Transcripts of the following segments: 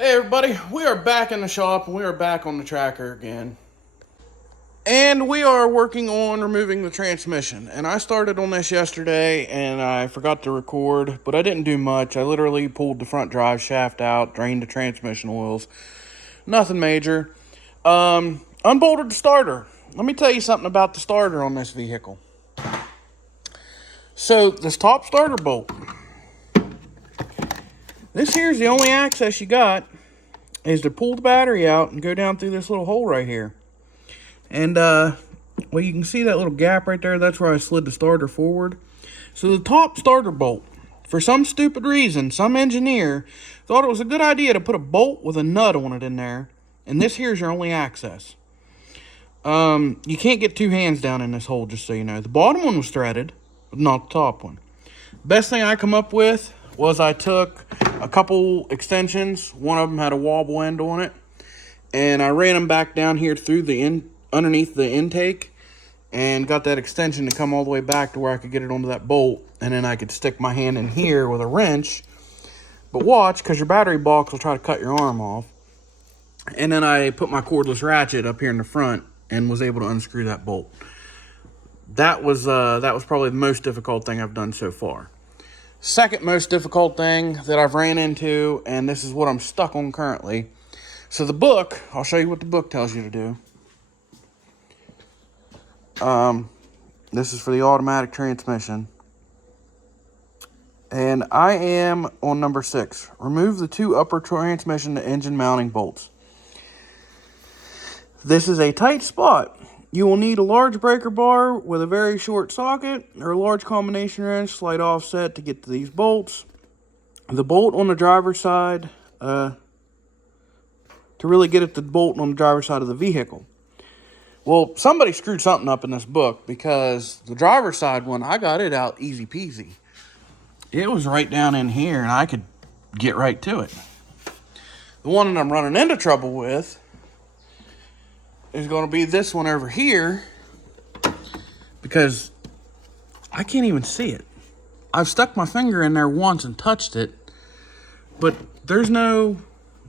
Hey everybody, we are back in the shop and we are back on the tracker again. And we are working on removing the transmission. And I started on this yesterday and I forgot to record, but I didn't do much. I literally pulled the front drive shaft out, drained the transmission oils. Nothing major. Unbolted the starter. Let me tell you something about the starter on this vehicle. So, this top starter bolt. This here's the only access you got is to pull the battery out and go down through this little hole right here. And, well, you can see that little gap right there. That's where I slid the starter forward. So the top starter bolt, for some stupid reason, some engineer thought it was a good idea to put a bolt with a nut on it in there. And this here's your only access. You can't get two hands down in this hole, just so you know. The bottom one was threaded, but not the top one. Best thing I come up with was I took a couple extensions. One of them had a wobble end on it. And I ran them back down here through the underneath the intake. And got that extension to come all the way back to where I could get it onto that bolt. And then I could stick my hand in here with a wrench. But watch, because your battery box will try to cut your arm off. And then I put my cordless ratchet up here in the front and was able to unscrew that bolt. That was probably the most difficult thing I've done so far. Second most difficult thing that I've ran into, and this is what I'm stuck on currently. So the book, I'll show you what the book tells you to do. This is for the automatic transmission. And I am on number 6. Remove the 2 upper transmission to engine mounting bolts. This is a tight spot. You will need a large breaker bar with a very short socket or a large combination wrench, slight offset to get to these bolts. The bolt on the driver's side, to really get at the bolt on the driver's side of the vehicle. Well, somebody screwed something up in this book because the driver's side one, I got it out easy peasy. It was right down in here and I could get right to it. The one that I'm running into trouble with is going to be this one over here because I can't even see it. I've stuck my finger in there once and touched it, but there's no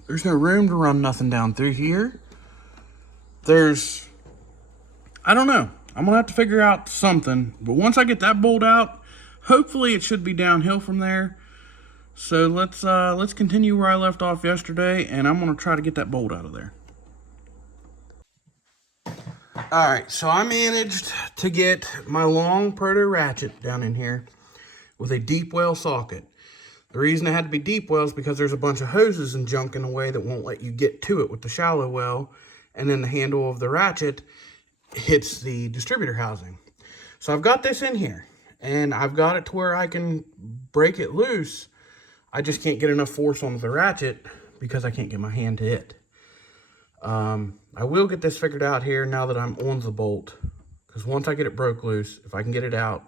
room to run nothing down through here. I don't know. I'm going to have to figure out something, but once I get that bolt out, hopefully it should be downhill from there. So let's continue where I left off yesterday, and I'm going to try to get that bolt out of there. Alright, so I managed to get my long proto ratchet down in here with a deep well socket. The reason it had to be deep well is because there's a bunch of hoses and junk in the way that won't let you get to it with the shallow well, and then the handle of the ratchet hits the distributor housing. So I've got this in here, and I've got it to where I can break it loose. I just can't get enough force on the ratchet because I can't get my hand to it. I will get this figured out here now that I'm on the bolt, because once I get it broke loose, if I can get it out,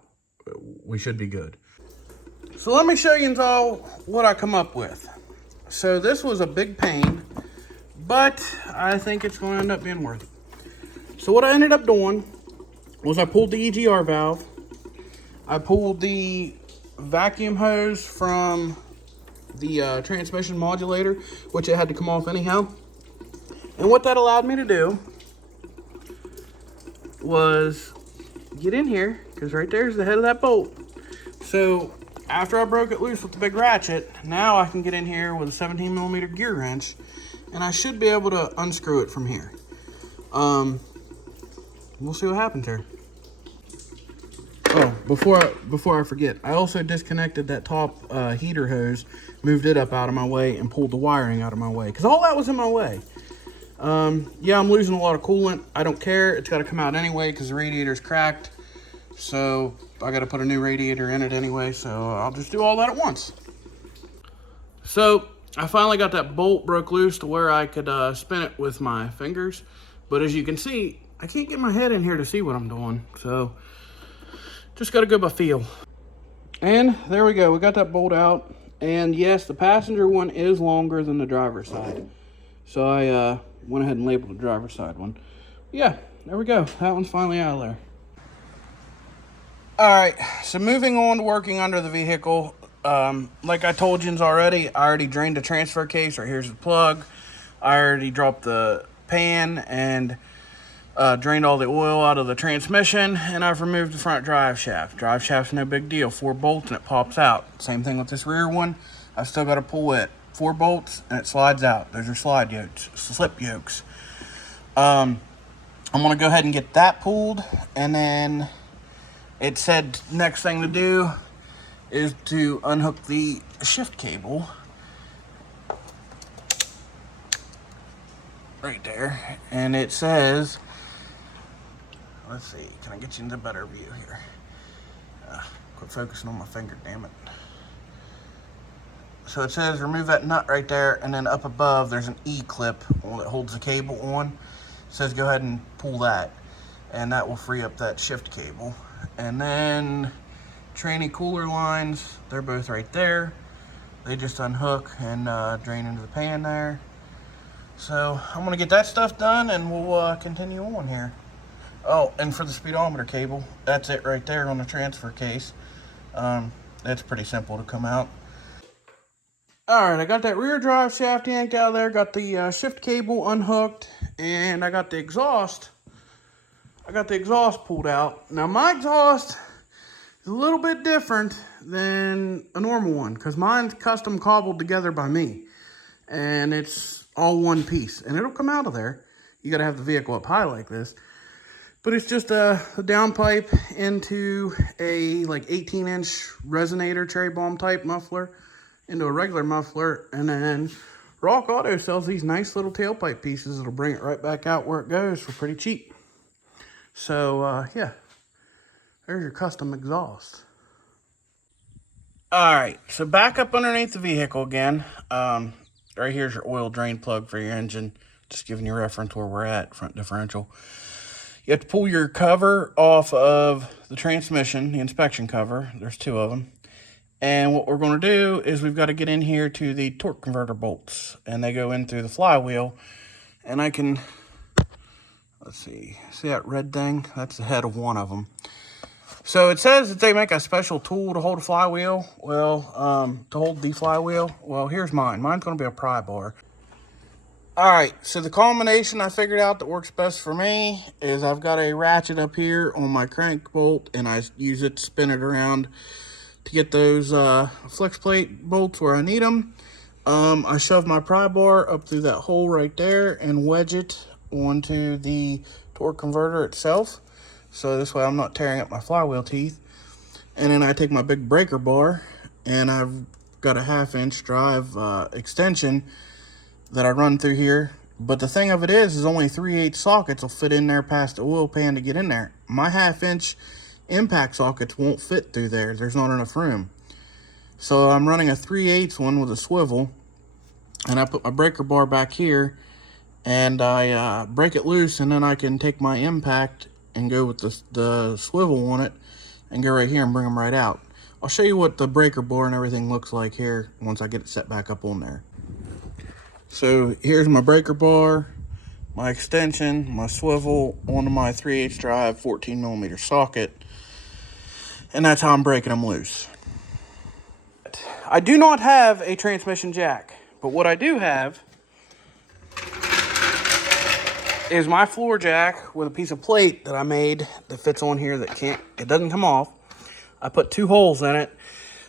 we should be good. So let me show you all what I come up with. So this was a big pain, but I think it's going to end up being worth it. So what I ended up doing was I pulled the EGR valve, I pulled the vacuum hose from the transmission modulator, which it had to come off anyhow. And what that allowed me to do was get in here, because right there's the head of that bolt. So after I broke it loose with the big ratchet, now I can get in here with a 17mm gear wrench, and I should be able to unscrew it from here. We'll see what happens here. Oh, before I forget, I also disconnected that top heater hose, moved it up out of my way, and pulled the wiring out of my way, because all that was in my way. Yeah, I'm losing a lot of coolant. I don't care. It's got to come out anyway because the radiator's cracked. So I got to put a new radiator in it anyway. So I'll just do all that at once. So I finally got that bolt broke loose to where I could spin it with my fingers. But as you can see, I can't get my head in here to see what I'm doing. So just got to go by feel. And there we go. We got that bolt out. And yes, the passenger one is longer than the driver's side. So I went ahead and labeled the driver's side one. Yeah, there we go. That one's finally out of there. Alright, so moving on to working under the vehicle. Like I told you already, I already drained the transfer case. Right here's the plug. I already dropped the pan and drained all the oil out of the transmission, and I've removed the front drive shaft. Drive shaft's no big deal. 4 bolts and it pops out. Same thing with this rear one. I've still got to pull it. 4 bolts and it slides out. Those are slide yokes, slip yokes. I'm gonna go ahead and get that pulled, and then it said next thing to do is to unhook the shift cable right there, and it says, let's see, can I get you into a better view here? Quit focusing on my finger, damn it. So it says remove that nut right there, and then up above there's an E-clip that holds the cable on. It says go ahead and pull that, and that will free up that shift cable. And then tranny cooler lines, they're both right there. They just unhook and drain into the pan there. So I'm gonna get that stuff done, and we'll continue on here. Oh, and for the speedometer cable, that's it right there on the transfer case. That's pretty simple to come out. Alright, I got that rear drive shaft yanked out of there, got the shift cable unhooked, and I got the exhaust. Pulled out. Now my exhaust is a little bit different than a normal one, because mine's custom cobbled together by me. And it's all one piece, and it'll come out of there. You gotta have the vehicle up high like this. But it's just a downpipe into a like 18-inch resonator cherry bomb type muffler into a regular muffler, and then Rock Auto sells these nice little tailpipe pieces that'll bring it right back out where it goes for pretty cheap. So yeah, there's your custom exhaust. Alright, so back up underneath the vehicle again. Right here's your oil drain plug for your engine. Just giving you a reference where we're at, front differential. You have to pull your cover off of the transmission, the inspection cover. There's 2 of them. And what we're going to do is we've got to get in here to the torque converter bolts. And they go in through the flywheel. And I can, let's see that red thing? That's the head of one of them. So it says that they make a special tool to hold a flywheel. Well, to hold the flywheel. Well, here's mine. Mine's going to be a pry bar. Alright, so the combination I figured out that works best for me is I've got a ratchet up here on my crank bolt, and I use it to spin it around to get those flex plate bolts where I need them. I shove my pry bar up through that hole right there and wedge it onto the torque converter itself. So this way I'm not tearing up my flywheel teeth. And then I take my big breaker bar, and I've got a 1/2-inch drive extension that I run through here. But the thing of it is only 3/8 sockets will fit in there past the oil pan to get in there. My 1/2-inch impact sockets won't fit through there. There's not enough room. So I'm running a 3/8 one with a swivel, and I put my breaker bar back here, and I break it loose, and then I can take my impact and go with the swivel on it and go right here and bring them right out. I'll show you what the breaker bar and everything looks like here once I get it set back up on there. So here's my breaker bar, my extension, my swivel onto my 3/8 drive 14mm socket, and that's how I'm breaking them loose. I do not have a transmission jack, but what I do have is my floor jack with a piece of plate that I made that fits on here it doesn't come off. I put 2 holes in it.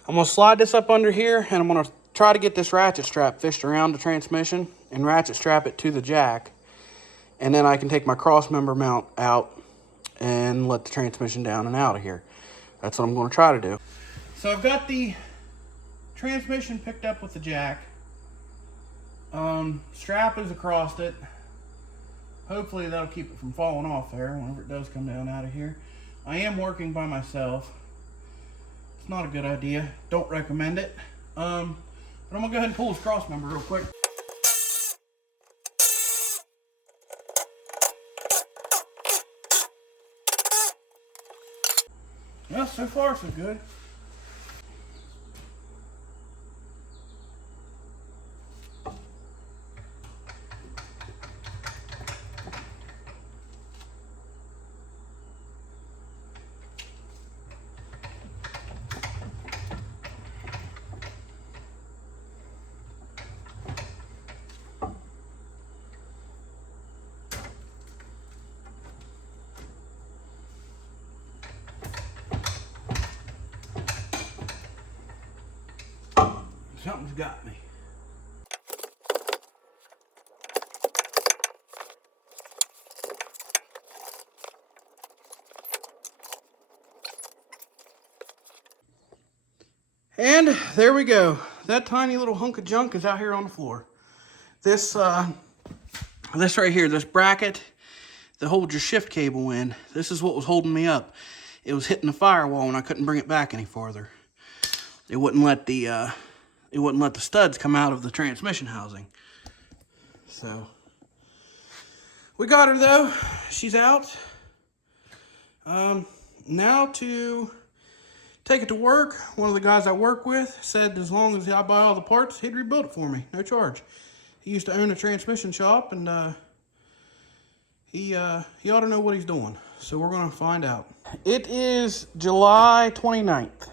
I'm gonna slide this up under here, and I'm gonna try to get this ratchet strap fished around the transmission and ratchet strap it to the jack. And then I can take my cross member mount out and let the transmission down and out of here. That's what I'm gonna try to do. So I've got the transmission picked up with the jack. Strap is across it. Hopefully that'll keep it from falling off there whenever it does come down out of here. I am working by myself. It's not a good idea. Don't recommend it. But I'm gonna go ahead and pull this cross member real quick. Yeah, so far so good. Something's got me. And there we go. That tiny little hunk of junk is out here on the floor. This right here, this bracket that holds your shift cable in, this is what was holding me up. It was hitting the firewall and I couldn't bring it back any farther. It wouldn't let the studs come out of the transmission housing. So we got her though. She's out. Now to take it to work. One of the guys I work with said as long as I buy all the parts, he'd rebuild it for me, no charge. He used to own a transmission shop, and he ought to know what he's doing. So we're gonna find out. It is July 29th.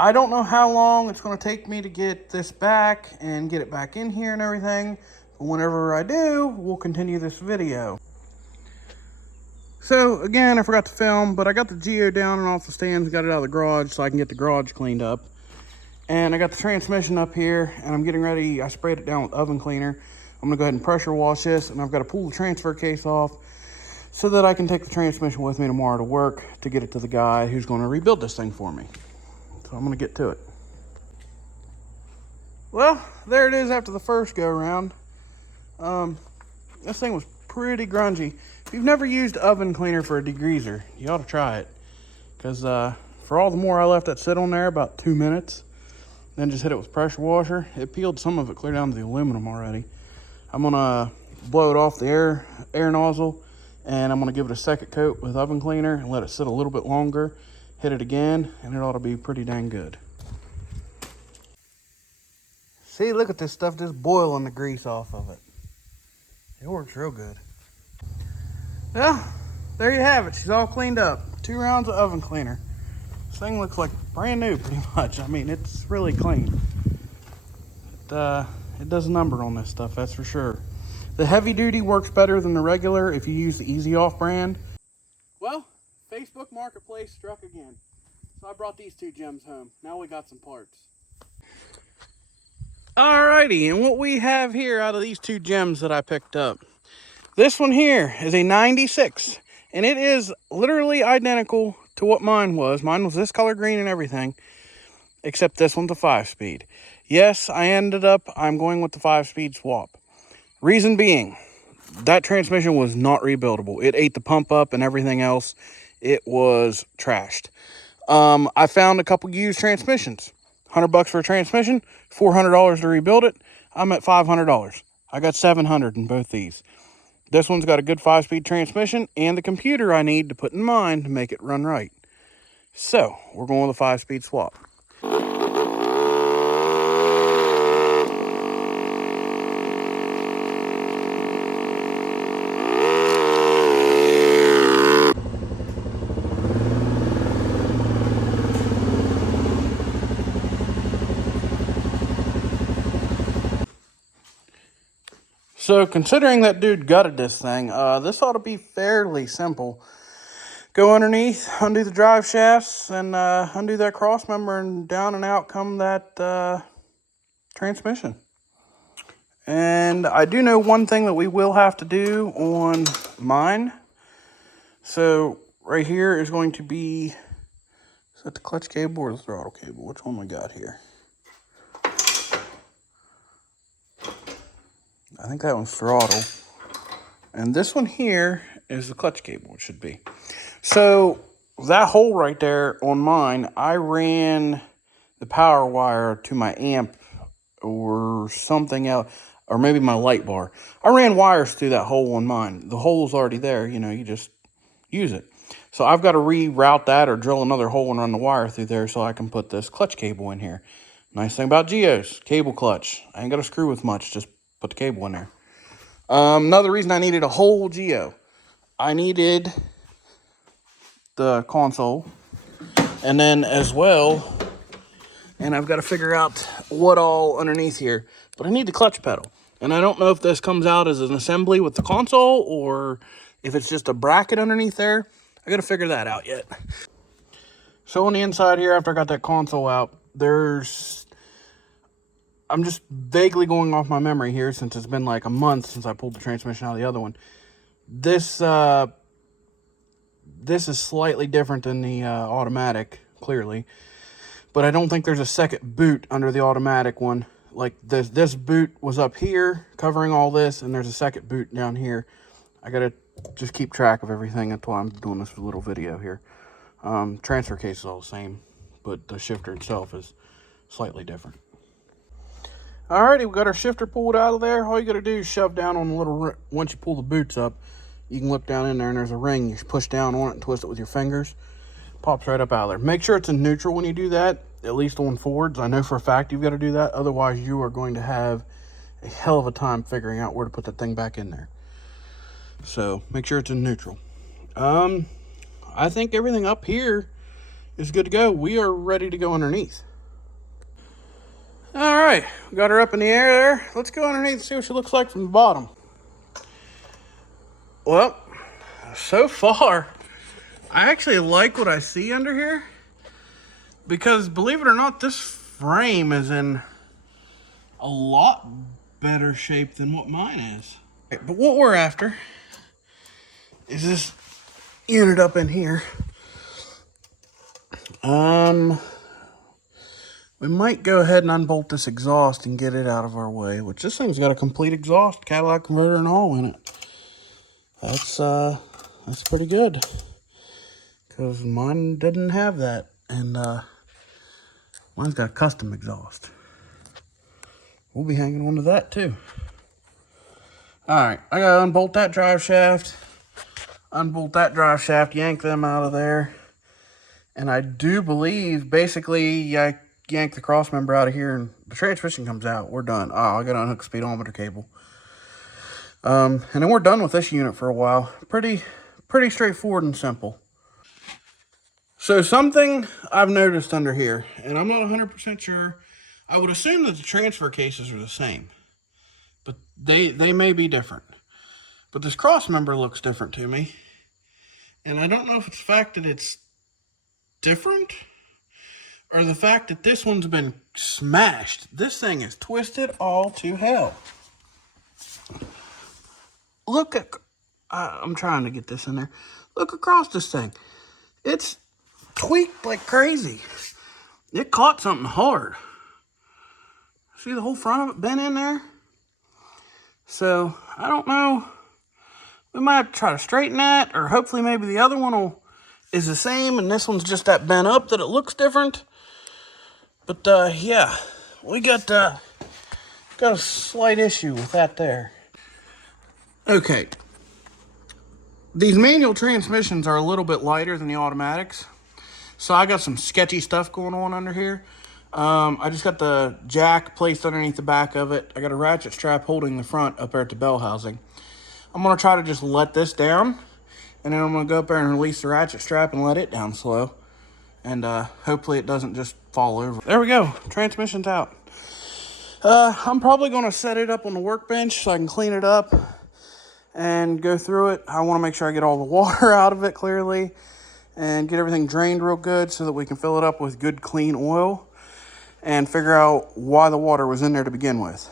I don't know how long it's gonna take me to get this back and get it back in here and everything. But whenever I do, we'll continue this video. So again, I forgot to film, but I got the Geo down and off the stands, got it out of the garage so I can get the garage cleaned up. And I got the transmission up here and I'm getting ready. I sprayed it down with oven cleaner. I'm gonna go ahead and pressure wash this, and I've got to pull the transfer case off so that I can take the transmission with me tomorrow to work to get it to the guy who's gonna rebuild this thing for me. So I'm gonna get to it. Well, there it is after the first go around. This thing was pretty grungy. If you've never used oven cleaner for a degreaser, you ought to try it. Because for all the more I left that sit on there, about 2 minutes, then just hit it with pressure washer, it peeled some of it clear down to the aluminum already. I'm gonna blow it off the air nozzle, and I'm gonna give it a second coat with oven cleaner and let it sit a little bit longer, hit it again, and it ought to be pretty dang good. See, look at this stuff just boiling the grease off of it. It works real good. Well, there you have it. She's all cleaned up. 2 rounds of oven cleaner. This thing looks like brand new pretty much. I mean, it's really clean. It does a number on this stuff, that's for sure. The heavy duty works better than the regular if you use the Easy Off brand. Well, Facebook Marketplace struck again. So I brought these 2 gems home. Now we got some parts. Alrighty, and what we have here out of these 2 gems that I picked up. This one here is a 96, and it is literally identical to what mine was. Mine was this color green and everything, except this one's a 5-speed. Yes, I'm going with the 5-speed swap. Reason being, that transmission was not rebuildable. It ate the pump up and everything else. It was trashed. I found a couple used transmissions. $100 for a transmission, $400 to rebuild it. I'm at $500. I got $700 in both these. This one's got a good 5-speed transmission and the computer I need to put in mine to make it run right. So, we're going with a 5-speed swap. So considering that dude gutted this thing, this ought to be fairly simple. Go underneath, undo the drive shafts, and undo that cross member, and down and out come that transmission. And I do know one thing that we will have to do on mine. So right here is going to be, is that the clutch cable or the throttle cable? Which one we got here? I think that one's throttle. And this one here is the clutch cable, it should be. So that hole right there on mine, I ran the power wire to my amp or something else, or maybe my light bar. I ran wires through that hole on mine. The hole's already there, you know, you just use it. So I've got to reroute that or drill another hole and run the wire through there so I can put this clutch cable in here. Nice thing about Geo's, cable clutch. I ain't got to screw with much, just put the cable in there. Another reason I needed a whole Geo. I needed the console, and then as well, and I've got to figure out what all underneath here, but I need the clutch pedal. And I don't know if this comes out as an assembly with the console or if it's just a bracket underneath there. I got to figure that out yet. So on the inside here, after I got that console out, there's I'm just vaguely going off my memory here since it's been like a month since I pulled the transmission out of the other one. This is slightly different than the automatic, clearly. But I don't think there's a second boot under the automatic one. Like this boot was up here covering all this, and there's a second boot down here. I gotta just keep track of everything. That's why I'm doing this little video here. Transfer case is all the same, but the shifter itself is slightly different. Alrighty, we got our shifter pulled out of there. All you gotta do is shove down on the little, once you pull the boots up, you can look down in there and there's a ring. You push down on it and twist it with your fingers. Pops right up out of there. Make sure it's in neutral when you do that, at least on Fords. I know for a fact you've got to do that. Otherwise, you are going to have a hell of a time figuring out where to put that thing back in there. So make sure it's in neutral. I think everything up here is good to go. We are ready to go underneath. All right, we got her up in the air there. Let's go underneath and see what she looks like from the bottom. Well, so far, I actually like what I see under here, because believe it or not, this frame is in a lot better shape than what mine is. But what we're after is this unit up in here. We might go ahead and unbolt this exhaust and get it out of our way, which this thing's got a complete exhaust, Cadillac converter and all in it. That's pretty good, because mine didn't have that, and mine's got a custom exhaust. We'll be hanging on to that too. Alright, I gotta unbolt that drive shaft, yank them out of there, and I do believe basically I yank the cross member out of here and the transmission comes out. We're done. Oh, I gotta unhook the speedometer cable. And then we're done with this unit for a while. Pretty straightforward and simple. So something I've noticed under here, and I'm not 100% sure. I would assume that the transfer cases are the same, but they may be different. But this cross member looks different to me, and I don't know if it's the fact that it's different or the fact that this one's been smashed. This thing is twisted all to hell. Look at, I'm trying to get this in there. Look across this thing. It's tweaked like crazy. It caught something hard. See the whole front of it bent in there? So, I don't know. We might have to try to straighten that, or hopefully maybe the other one is the same and this one's just that bent up that it looks different. But, yeah, we got a slight issue with that there. Okay, these manual transmissions are a little bit lighter than the automatics, so I got some sketchy stuff going on under here. I just got the jack placed underneath the back of it. I got a ratchet strap holding the front up there at the bell housing. I'm going to try to just let this down, and then I'm going to go up there and release the ratchet strap and let it down slow, and hopefully it doesn't just fall over. There we go, transmission's out. I'm probably going to set it up on the workbench so I can clean it up and go through it. I want to make sure I get all the water out of it clearly and get everything drained real good so that we can fill it up with good clean oil and figure out why the water was in there to begin with.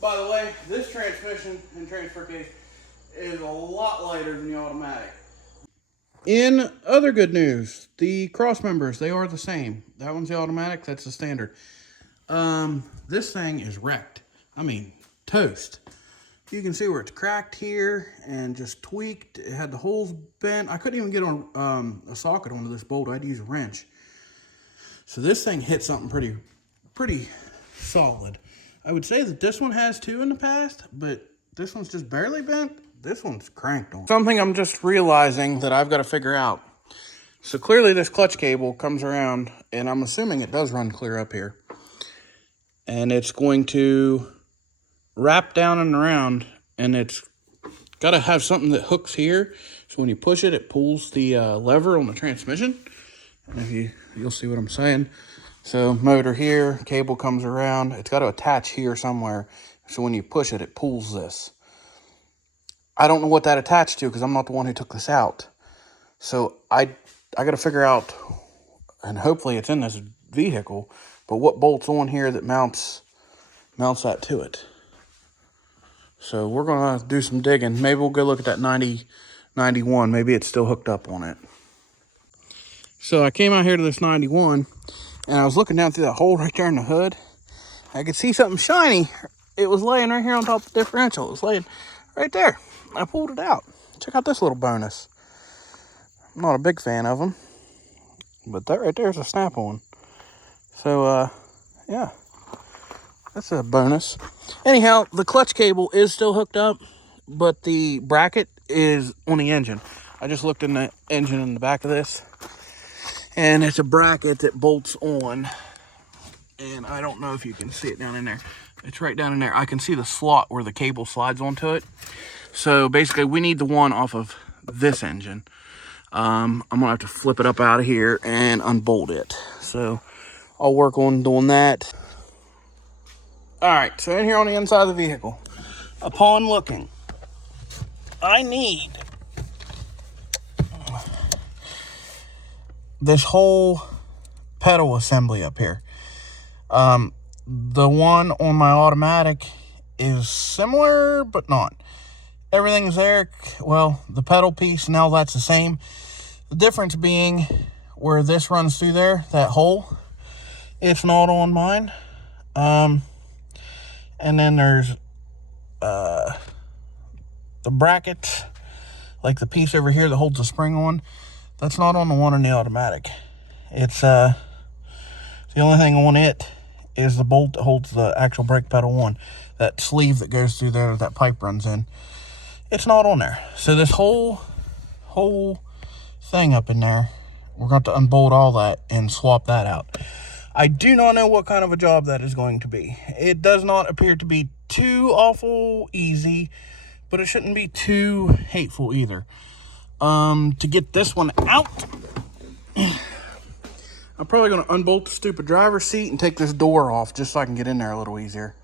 By the way, this transmission and transfer case is a lot lighter than the automatic. In other good news, the cross members, they are the same. That one's the automatic, that's the standard. This thing is wrecked. I mean, toast. You can see where it's cracked here and just tweaked. It had the holes bent. I couldn't even get on a socket onto this bolt. I had to use a wrench. So this thing hit something pretty solid. I would say that this one has too in the past, but this one's just barely bent. This one's cranked on. Something I'm just realizing that I've got to figure out. So clearly this clutch cable comes around, and I'm assuming it does run clear up here. And it's going to wrap down and around, and it's got to have something that hooks here. So when you push it, it pulls the lever on the transmission. And if you'll see what I'm saying. So motor here, cable comes around. It's got to attach here somewhere. So when you push it, it pulls this. I don't know what that attached to because I'm not the one who took this out. So I got to figure out, and hopefully it's in this vehicle, but what bolt's on here that mounts that to it. So we're going to do some digging. Maybe we'll go look at that 91. Maybe it's still hooked up on it. So I came out here to this 91, and I was looking down through that hole right there in the hood. I could see something shiny. It was laying right here on top of the differential. It was laying right there. I pulled it out. Check out this little bonus. I'm not a big fan of them, but that right there is a snap-on. So, yeah, that's a bonus. Anyhow, the clutch cable is still hooked up, but the bracket is on the engine. I just looked in the engine in the back of this, and it's a bracket that bolts on. And I don't know if you can see it down in there. It's right down in there. I can see the slot where the cable slides onto it. So basically, we need the one off of this engine. I'm gonna have to flip it up out of here and unbolt it. So I'll work on doing that. All right, so in here on the inside of the vehicle, upon looking, I need this whole pedal assembly up here. The one on my automatic is similar, but not. Everything's there. Well, the pedal piece, now that's the same. The difference being where this runs through there, that hole, it's not on mine. And then there's the bracket, like the piece over here that holds the spring on. That's not on the one in the automatic. It's the only thing on it is the bolt that holds the actual brake pedal on. That sleeve that goes through there, that pipe runs in. It's not on there. So this whole thing up in there, we're going to unbolt all that and swap that out. I do not know what kind of a job that is going to be. It does not appear to be too awful easy, but it shouldn't be too hateful either. To get this one out, I'm probably going to unbolt the stupid driver's seat and take this door off just so I can get in there a little easier.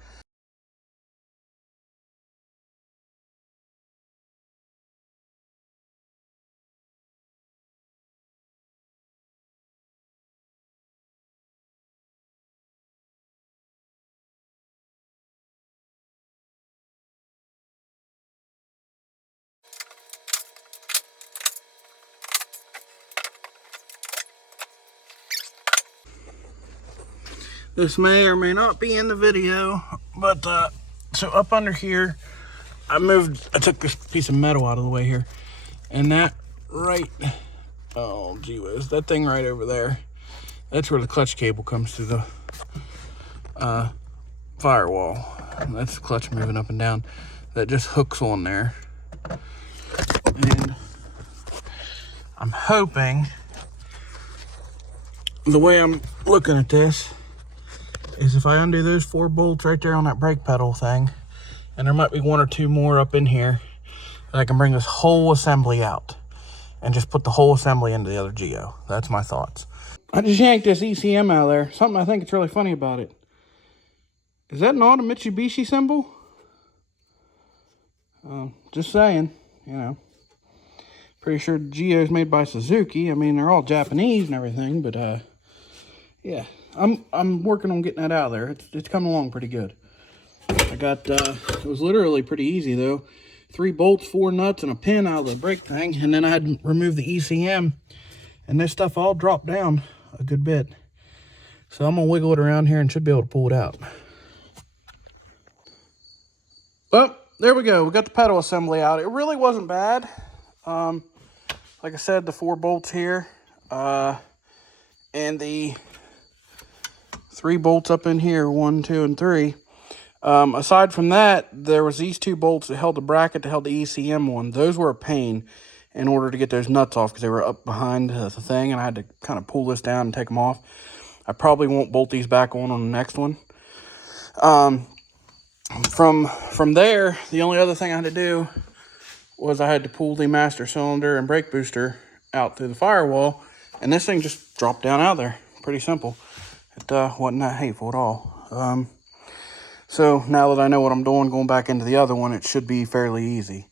This may or may not be in the video, but so up under here, I took this piece of metal out of the way here, and that right, oh gee whiz, that thing right over there, that's where the clutch cable comes through the firewall. And that's the clutch moving up and down. That just hooks on there. And I'm hoping, the way I'm looking at this, is if I undo those 4 bolts right there on that brake pedal thing, and there might be 1 or 2 more up in here, that I can bring this whole assembly out and just put the whole assembly into the other Geo. That's my thoughts. I just yanked this ECM out of there. Something I think it's really funny about it. Is that not a Mitsubishi symbol? Just saying, you know. Pretty sure Geo is made by Suzuki. I mean, they're all Japanese and everything, but yeah. I'm working on getting that out of there. It's coming along pretty good. I got, it was literally pretty easy though. 3 bolts, 4 nuts, and a pin out of the brake thing. And then I had to remove the ECM. And this stuff all dropped down a good bit. So I'm going to wiggle it around here and should be able to pull it out. Well, there we go. We got the pedal assembly out. It really wasn't bad. Like I said, the 4 bolts here. And the 3 bolts up in here, 1, 2, and 3. Aside from that, there was these 2 bolts that held the bracket that held the ECM one. Those were a pain in order to get those nuts off because they were up behind the thing, and I had to kind of pull this down and take them off. I probably won't bolt these back on the next one. From there, the only other thing I had to do was I had to pull the master cylinder and brake booster out through the firewall, and this thing just dropped down out there. Pretty simple. It wasn't that hateful at all. So now that I know what I'm doing, going back into the other one, it should be fairly easy.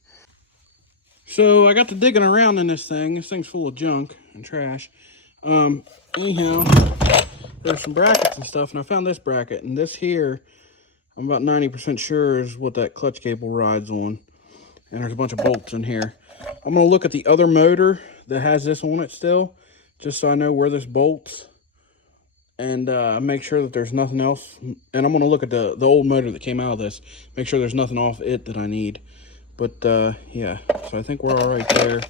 So I got to digging around in this thing. This thing's full of junk and trash. Anyhow, there's some brackets and stuff, and I found this bracket, and this here, I'm about 90% sure is what that clutch cable rides on. And there's a bunch of bolts in here. I'm going to look at the other motor that has this on it still, just so I know where this bolts, and make sure that there's nothing else. And I'm going to look at the old motor that came out of this, make sure there's nothing off it that I need. But yeah, so I think we're all right there.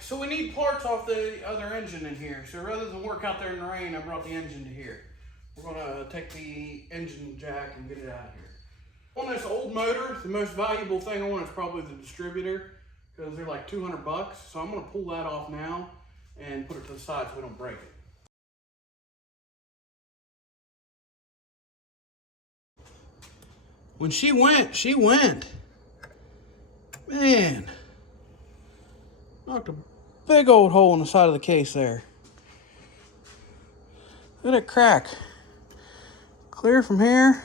So we need parts off the other engine in here. So rather than work out there in the rain, I brought the engine to here. We're gonna take the engine jack and get it out of here. On this old motor, the most valuable thing on it is probably the distributor, because they're like 200 bucks. So I'm gonna pull that off now and put it to the side so we don't break it. When she went, she went. Man, knocked a big old hole in the side of the case there. Look at that crack. Clear from here,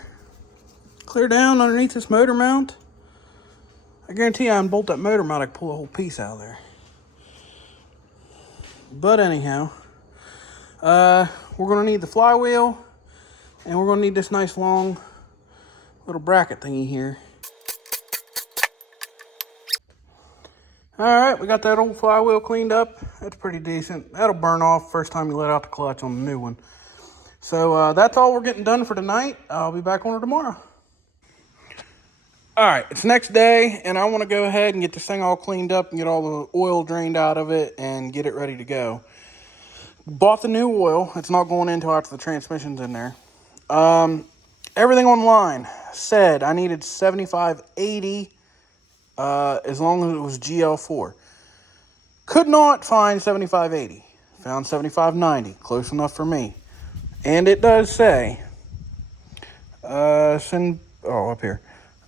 clear down underneath this motor mount. I guarantee I unbolt that motor mount, I can pull the whole piece out of there. But anyhow, we're gonna need the flywheel, and we're gonna need this nice long little bracket thingy here. All right, we got that old flywheel cleaned up. That's pretty decent. That'll burn off first time you let out the clutch on the new one. So that's all we're getting done for tonight. I'll be back on it tomorrow. All right, it's next day, and I want to go ahead and get this thing all cleaned up and get all the oil drained out of it and get it ready to go. Bought the new oil. It's not going in until after the transmission's in there. Everything online said I needed 7580 as long as it was GL4. Could not find 7580. Found 7590. Close enough for me. And it does say, up here.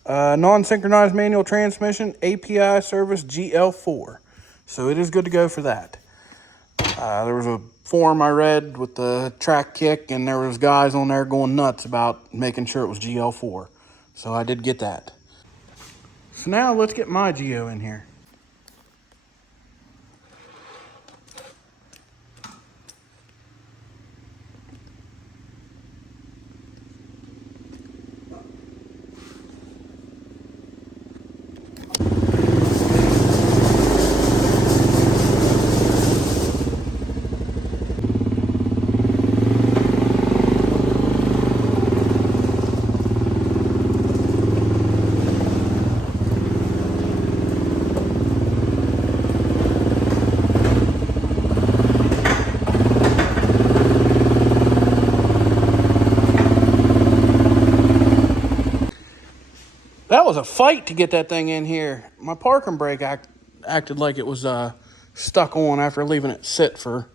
Non-synchronized manual transmission, API service GL4. So it is good to go for that. There was a forum I read with the track kick, and there was guys on there going nuts about making sure it was GL4. So I did get that. So now let's get my Geo in here. That was a fight to get that thing in here. My parking brake acted like it was stuck on after leaving it sit for,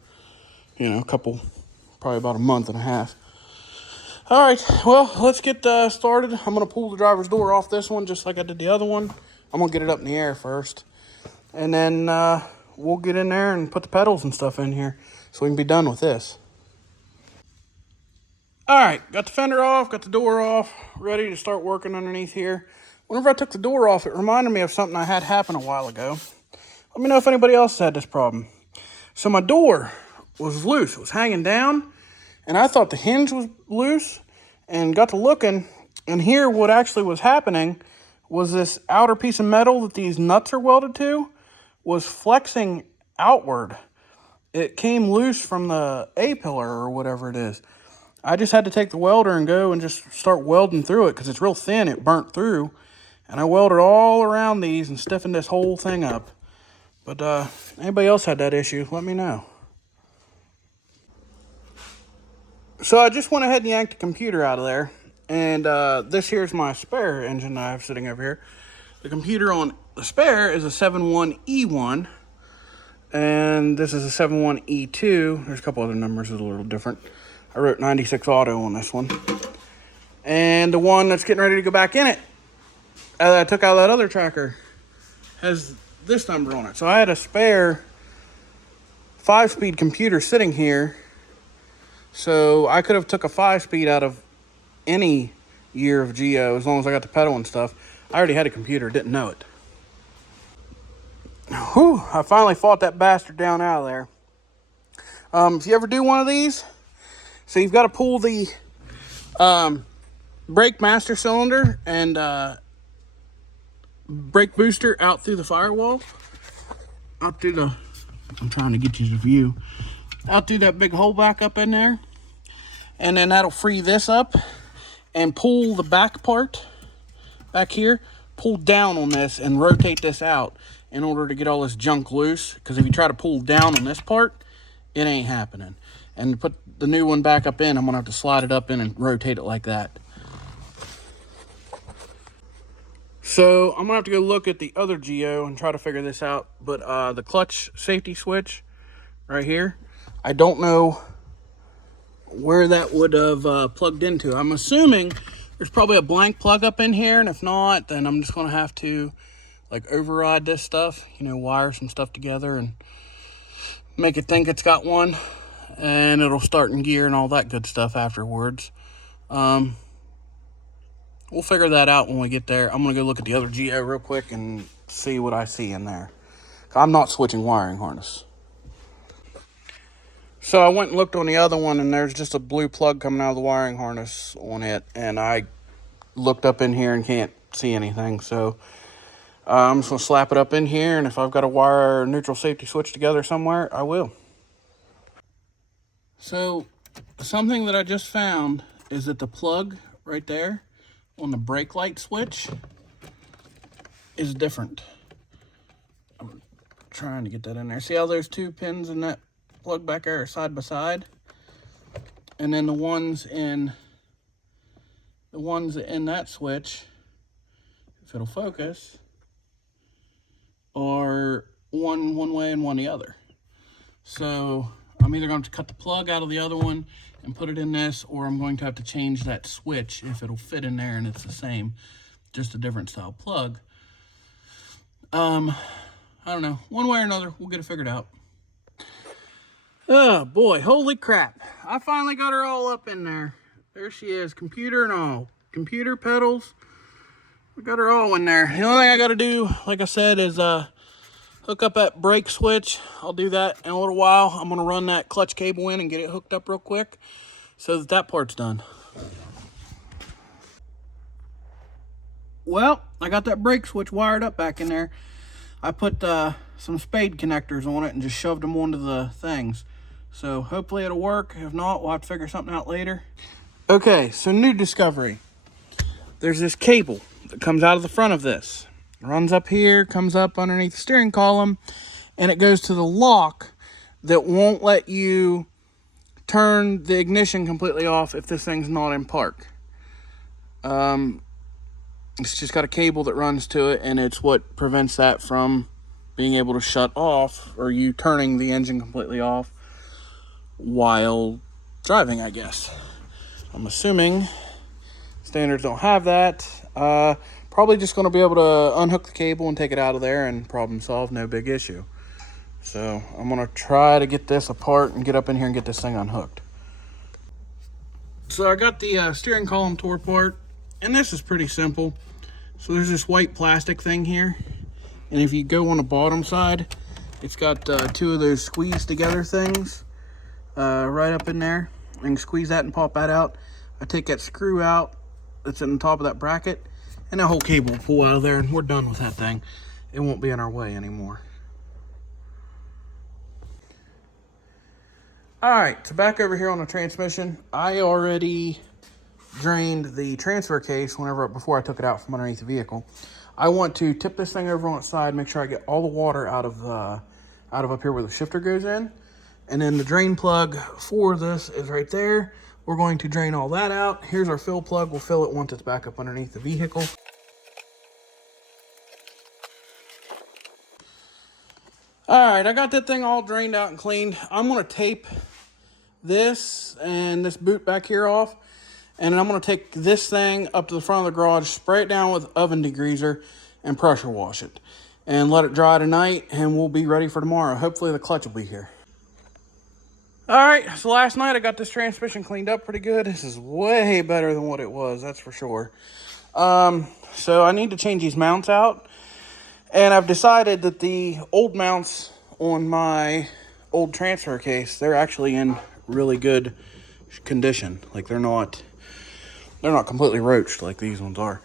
probably about a month and a half. All right, well, let's get started. I'm going to pull the driver's door off this one just like I did the other one. I'm going to get it up in the air first. And then we'll get in there and put the pedals and stuff in here so we can be done with this. All right, got the fender off, got the door off, ready to start working underneath here. Whenever I took the door off, it reminded me of something I had happen a while ago. Let me know if anybody else had this problem. So my door was loose. It was hanging down, and I thought the hinge was loose, and got to looking, and here what actually was happening was this outer piece of metal that these nuts are welded to was flexing outward. It came loose from the A-pillar or whatever it is. I just had to take the welder and go and just start welding through it because it's real thin. It burnt through. And I welded all around these and stiffened this whole thing up. But anybody else had that issue, let me know. So I just went ahead and yanked the computer out of there. And this here's my spare engine that I have sitting over here. The computer on the spare is a 71E1. And this is a 71E2. There's a couple other numbers that are a little different. I wrote 96 auto on this one. And the one that's getting ready to go back in it, I took out that other tracker, has this number on it. So I had a spare 5-speed computer sitting here. So I could have took a 5-speed out of any year of Geo as long as I got the pedal and stuff. I already had a computer, didn't know it. Whew, I finally fought that bastard down out of there. If you ever do one of these, so you've got to pull the brake master cylinder and brake booster out through the firewall. Out through the, I'm trying to get you the view. Out through that big hole back up in there. And then that'll free this up. And pull the back part back here. Pull down on this and rotate this out in order to get all this junk loose. Because if you try to pull down on this part, it ain't happening. And to put the new one back up in, I'm going to have to slide it up in and rotate it like that. So I'm going to have to go look at the other Geo and try to figure this out. But the clutch safety switch right here, I don't know where that would have plugged into. I'm assuming there's probably a blank plug up in here. And if not, then I'm just going to have to like override this stuff. You know, wire some stuff together and make it think it's got one. And it'll start in gear and all that good stuff afterwards. We'll figure that out when we get there. I'm going to go look at the other Geo real quick and see what I see in there. I'm not switching wiring harness. So I went and looked on the other one, and there's just a blue plug coming out of the wiring harness on it. And I looked up in here and can't see anything. So I'm just going to slap it up in here, and if I've got to wire a neutral safety switch together somewhere, I will. So something that I just found is that the plug right there on the brake light switch is different. I'm trying to get that in there. See how those two pins in that plug back there are side by side? And then the ones in that switch, if it'll focus, are one way and one the other. So I'm either going to cut the plug out of the other one and put it in this, or I'm going to have to change that switch if it'll fit in there and it's the same, just a different style plug. I don't know. One way or another, we'll get it figured out. Oh boy, holy crap. I finally got her all up in there. There she is, computer and all. Computer, pedals. We got her all in there. The only thing I got to do, like I said, is hook up that brake switch. I'll do that in a little while. I'm going to run that clutch cable in and get it hooked up real quick so that that part's done. Well, I got that brake switch wired up back in there. I put some spade connectors on it and just shoved them onto the things. So hopefully it'll work. If not, we'll have to figure something out later. Okay, so new discovery. There's this cable that comes out of the front of this. Runs up here, comes up underneath the steering column, and it goes to the lock that won't let you turn the ignition completely off if this thing's not in park. It's just got a cable that runs to it, and it's what prevents that from being able to shut off, or you turning the engine completely off while driving, I guess. I'm assuming standards don't have that. Probably just going to be able to unhook the cable and take it out of there and problem solve, no big issue. So I'm going to try to get this apart and get up in here and get this thing unhooked. So I got the steering column tore apart, and this is pretty simple. So there's this white plastic thing here, and if you go on the bottom side, it's got two of those squeeze together things right up in there. I can squeeze that and pop that out. I take that screw out that's in the top of that bracket, and that whole cable will pull out of there, and we're done with that thing. It won't be in our way anymore. Alright, so back over here on the transmission, I already drained the transfer case before I took it out from underneath the vehicle. I want to tip this thing over on its side, make sure I get all the water out of up here where the shifter goes in. And then the drain plug for this is right there. We're going to drain all that out. Here's our fill plug. We'll fill it once it's back up underneath the vehicle. Alright, I got that thing all drained out and cleaned. I'm going to tape this and this boot back here off. And then I'm going to take this thing up to the front of the garage, spray it down with oven degreaser, and pressure wash it. and let it dry tonight, and we'll be ready for tomorrow. Hopefully the clutch will be here. All right, so last night I got this transmission cleaned up pretty good. This is way better than what it was, that's for sure. So I need to change these mounts out, and I've decided that the old mounts on my old transfer case, they're actually in really good condition. Like they're not completely roached like these ones are.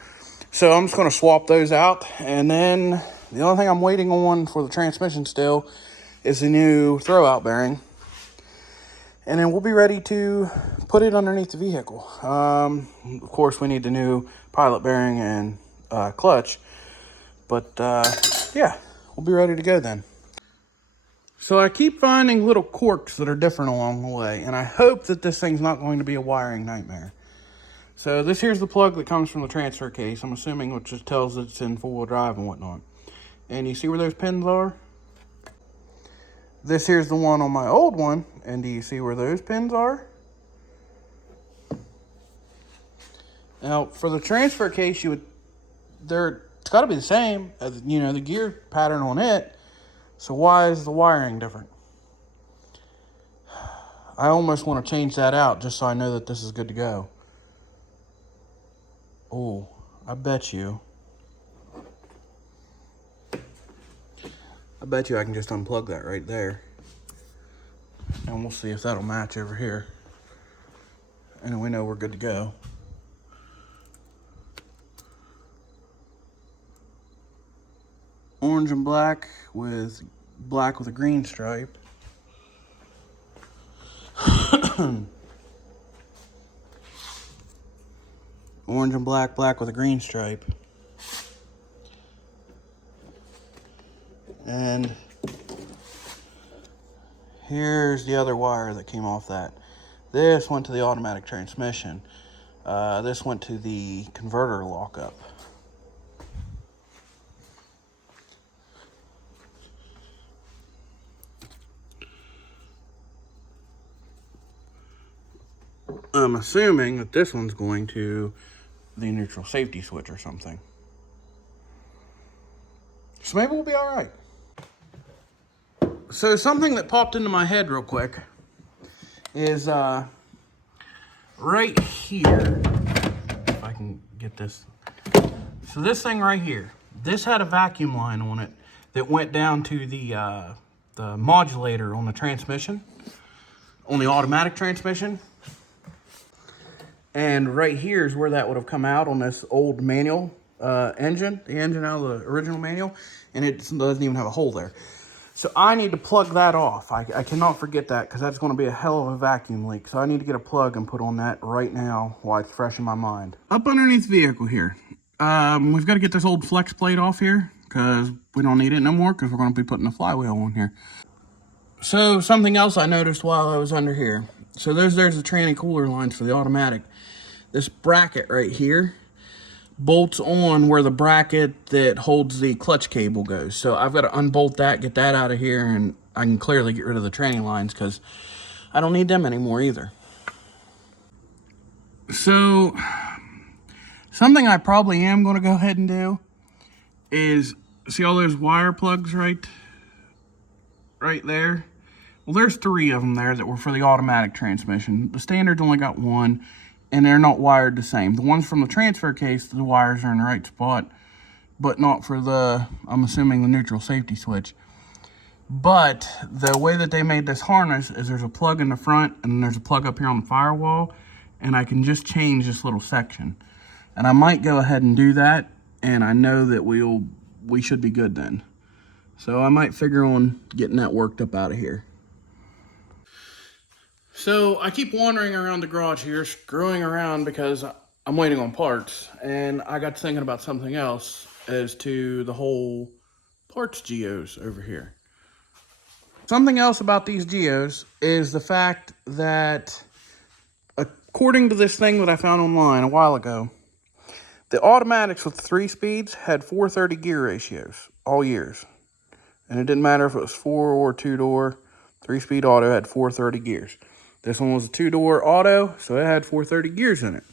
So I'm just going to swap those out, and then the only thing I'm waiting on for the transmission still is the new throwout bearing. And then we'll be ready to put it underneath the vehicle. Of course, we need the new pilot bearing and clutch. But, yeah, we'll be ready to go then. So I keep finding little quirks that are different along the way. And I hope that this thing's not going to be a wiring nightmare. So this here's the plug that comes from the transfer case. I'm assuming, which just tells that it's in four-wheel drive and whatnot. And you see where those pins are? This here's the one on my old one, and do you see where those pins are? Now, for the transfer case, it's got to be the same as, the gear pattern on it. So why is the wiring different? I almost want to change that out just so I know that this is good to go. Oh, I bet you I can just unplug that right there. And we'll see if that'll match over here. And then we know we're good to go. Orange and black with a green stripe. Orange and black with a green stripe. And here's the other wire that came off that. This went to the automatic transmission. This went to the converter lockup. I'm assuming that this one's going to the neutral safety switch or something. So maybe we'll be all right. So something that popped into my head real quick is right here, if I can get this. So this thing right here, this had a vacuum line on it that went down to the modulator on the transmission, on the automatic transmission. And right here is where that would have come out on this old manual engine, the engine out of the original manual, and it doesn't even have a hole there. So I need to plug that off. I cannot forget that because that's going to be a hell of a vacuum leak. So I need to get a plug and put on that right now while it's fresh in my mind. Up underneath the vehicle here, we've got to get this old flex plate off here because we don't need it no more because we're going to be putting the flywheel on here. So something else I noticed while I was under here. So there's the tranny cooler lines for the automatic. This bracket right here bolts on where the bracket that holds the clutch cable goes. So I've got to unbolt that, get that out of here, and I can clearly get rid of the tranny lines because I don't need them anymore either. So something I probably am going to go ahead and do is, see all those wire plugs right there? Well, there's 3 of them there that were for the automatic transmission. The standard's only got 1. And they're not wired the same. The ones from the transfer case, the wires are in the right spot, but not for I'm assuming, the neutral safety switch. But the way that they made this harness is there's a plug in the front, and then there's a plug up here on the firewall, and I can just change this little section. And I might go ahead and do that, and I know that we should be good then. So I might figure on getting that worked up out of here. So I keep wandering around the garage here, screwing around because I'm waiting on parts. And I got thinking about something else as to the whole parts geos over here. Something else about these geos is the fact that, according to this thing that I found online a while ago, the automatics with 3 speeds had 430 gear ratios all years. And it didn't matter if it was 4 or 2-door, 3-speed auto had 430 gears. This one was a 2-door auto, so it had 430 gears in it.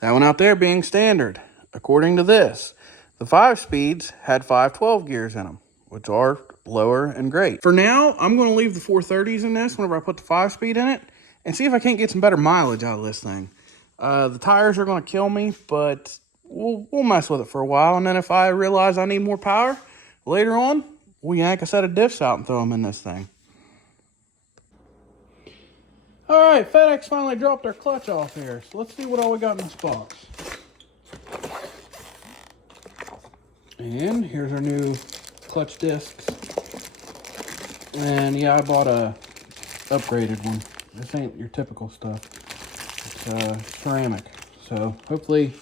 That one out there being standard. According to this, The 5-speeds had 512 gears in them, which are lower and great. For now, I'm going to leave the 430s in this whenever I put the 5-speed in it and see if I can't get some better mileage out of this thing. The tires are going to kill me, but we'll mess with it for a while. And then if I realize I need more power later on, we'll yank a set of diffs out and throw them in this thing. All right, FedEx finally dropped our clutch off here. So let's see what all we got in this box. And here's our new clutch discs. And yeah, I bought a upgraded one. This ain't your typical stuff. It's ceramic. So hopefully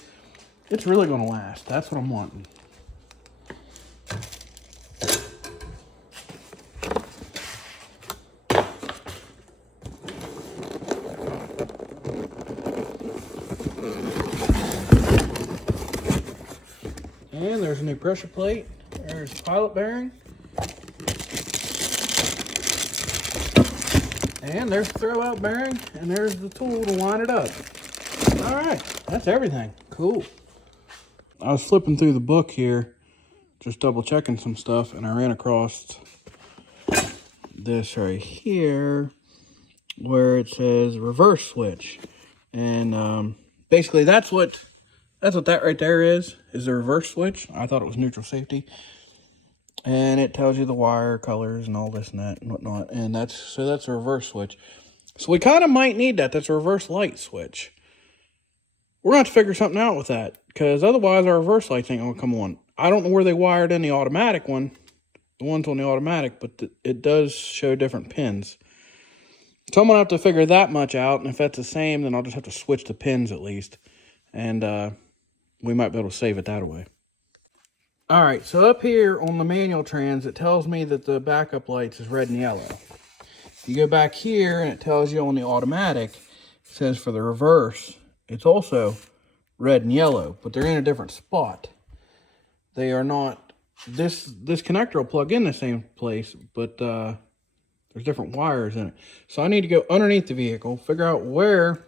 it's really gonna last. That's what I'm wanting. And there's a new pressure plate. There's the pilot bearing. And there's the throwout bearing. And there's the tool to line it up. All right, that's everything. Cool. I was flipping through the book here, just double checking some stuff, and I ran across this right here where it says reverse switch. And basically that's what that right there is the reverse switch. I thought it was neutral safety. And it tells you the wire colors and all this and that and whatnot. And that's a reverse switch. So we kind of might need that. That's a reverse light switch. We're going to have to figure something out with that, because otherwise our reverse lights ain't going to come on. I don't know where they wired in the automatic one, the ones on the automatic, but it does show different pins. So I'm going to have to figure that much out, and if that's the same, then I'll just have to switch the pins at least. And we might be able to save it that way. All right, so up here on the manual trans, it tells me that the backup lights is red and yellow. You go back here, and it tells you on the automatic, it says for the reverse, it's also red and yellow, but they're in a different spot. They are not, this connector will plug in the same place, but there's different wires in it. So I need to go underneath the vehicle, figure out where,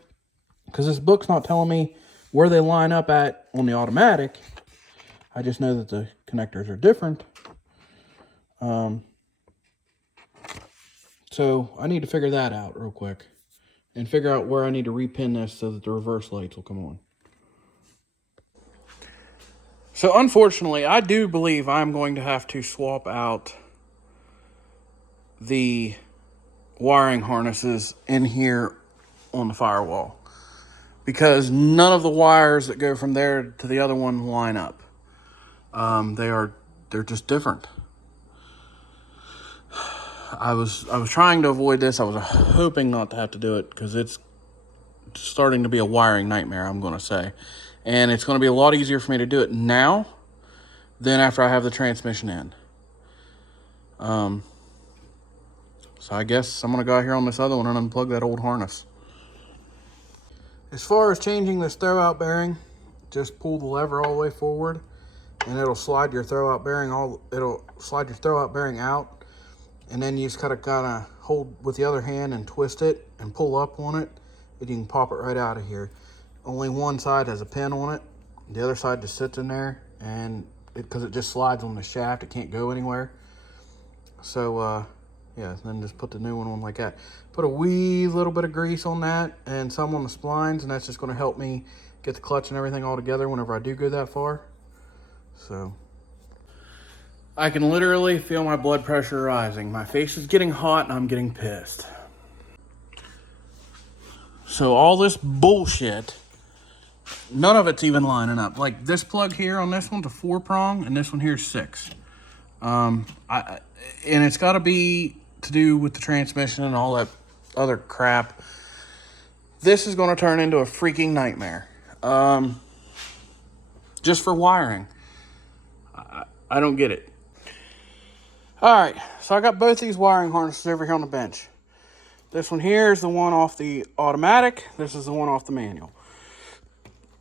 because this book's not telling me where they line up at on the automatic. I just know that the connectors are different. So I need to figure that out real quick and figure out where I need to repin this so that the reverse lights will come on. So unfortunately, I do believe I'm going to have to swap out the wiring harnesses in here on the firewall, because none of the wires that go from there to the other one line up. They're just different. I was trying to avoid this. I was hoping not to have to do it, because it's starting to be a wiring nightmare, I'm going to say. And it's going to be a lot easier for me to do it now than after I have the transmission in. So I guess I'm going to go out here on this other one and unplug that old harness. As far as changing this throwout bearing, just pull the lever all the way forward, and it'll slide your throwout bearing out, and then you just kind of hold with the other hand and twist it and pull up on it, and you can pop it right out of here. Only one side has a pin on it. The other side just sits in there, and because it just slides on the shaft, it can't go anywhere. So yeah, then just put the new one on like that. Put a wee little bit of grease on that and some on the splines, and that's just going to help me get the clutch and everything all together whenever I do go that far. So I can literally feel my blood pressure rising. My face is getting hot and I'm getting pissed. So all this bullshit, none of it's even lining up. Like this plug here on this one's a 4-prong and this one here's 6. And it's got to be to do with the transmission and all that other crap. This is going to turn into a freaking nightmare. Just for wiring. I don't get it. All right, so I got both these wiring harnesses over here on the bench. This one here is the one off the automatic. This is the one off the manual.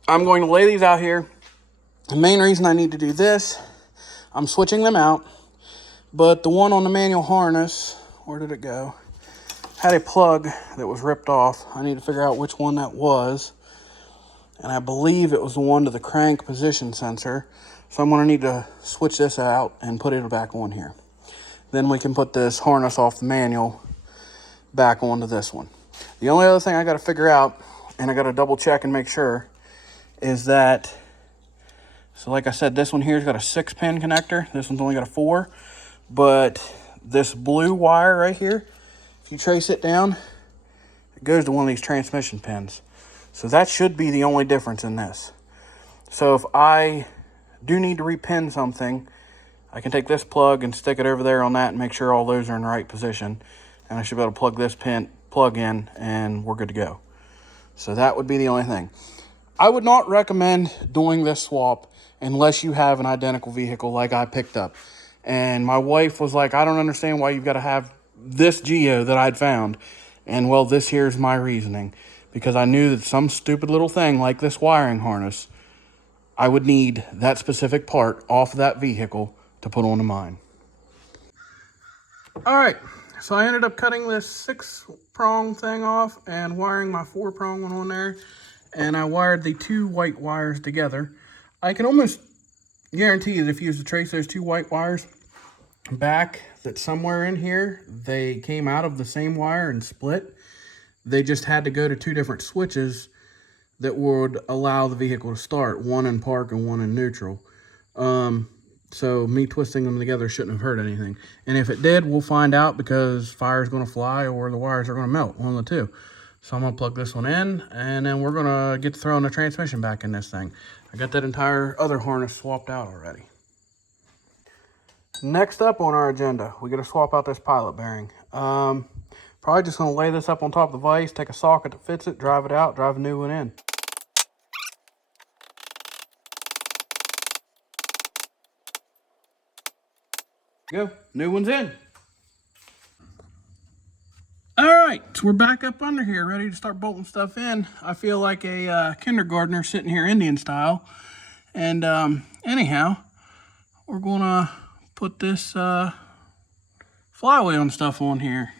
I'm going to lay these out here. The main reason I need to do this, I'm switching them out, but the one on the manual harness, where did it go? Had a plug that was ripped off. I need to figure out which one that was. And I believe it was the one to the crank position sensor. So I'm gonna need to switch this out and put it back on here. Then we can put this harness off the manual back onto this one. The only other thing I gotta figure out, and I gotta double check and make sure, is that, so like I said, this one here's got a 6-pin connector. This one's only got a 4, but this blue wire right here, if you trace it down, it goes to one of these transmission pins. So that should be the only difference in this. So if I do need to repin something, I can take this plug and stick it over there on that and make sure all those are in the right position. And I should be able to plug this plug in and we're good to go. So that would be the only thing. I would not recommend doing this swap unless you have an identical vehicle like I picked up. And my wife was like, I don't understand why you've got to have this Geo that I'd found. And well, this here's my reasoning. Because I knew that some stupid little thing like this wiring harness, I would need that specific part off of that vehicle to put onto mine. All right, so I ended up cutting this 6-prong thing off and wiring my 4-prong one on there. And I wired the 2 white wires together. I can almost guarantee that if you was to trace those 2 white wires back, that somewhere in here, they came out of the same wire and split. They just had to go to 2 different switches that would allow the vehicle to start, one in park and one in neutral. So me twisting them together shouldn't have hurt anything. And if it did, we'll find out because fire's gonna fly or the wires are gonna melt, one of the two. So I'm gonna plug this one in and then we're gonna get to throwing the transmission back in this thing. I got that entire other harness swapped out already. Next up on our agenda, we gotta swap out this pilot bearing. Probably just gonna lay this up on top of the vise, take a socket that fits it, drive it out, drive a new one in. Go, new one's in. All right, so we're back up under here, ready to start bolting stuff in. I feel like a kindergartner sitting here Indian style. And anyhow, we're gonna put this flywheel and stuff on here.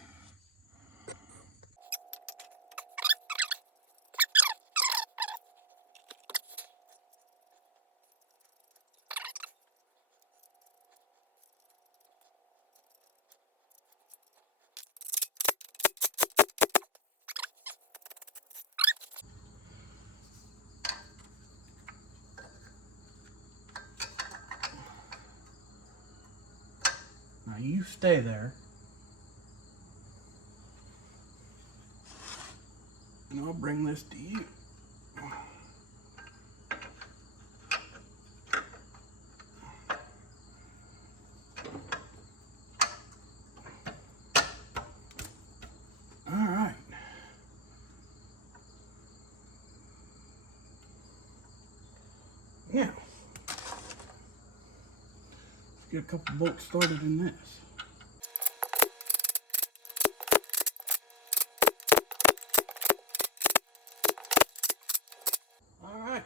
Now you stay there. And I'll bring this to you. All right. Now, let's get a couple bolts started in this. All right,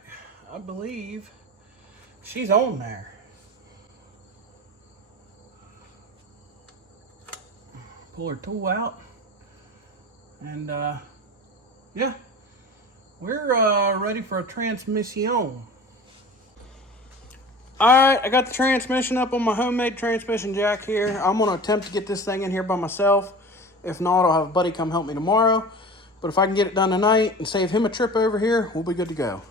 I believe she's on there. Pull her tool out, and yeah, we're ready for a transmission. All right, I got the transmission up on my homemade transmission jack here. I'm gonna attempt to get this thing in here by myself. If not, I'll have a buddy come help me tomorrow. But if I can get it done tonight and save him a trip over here, we'll be good to go.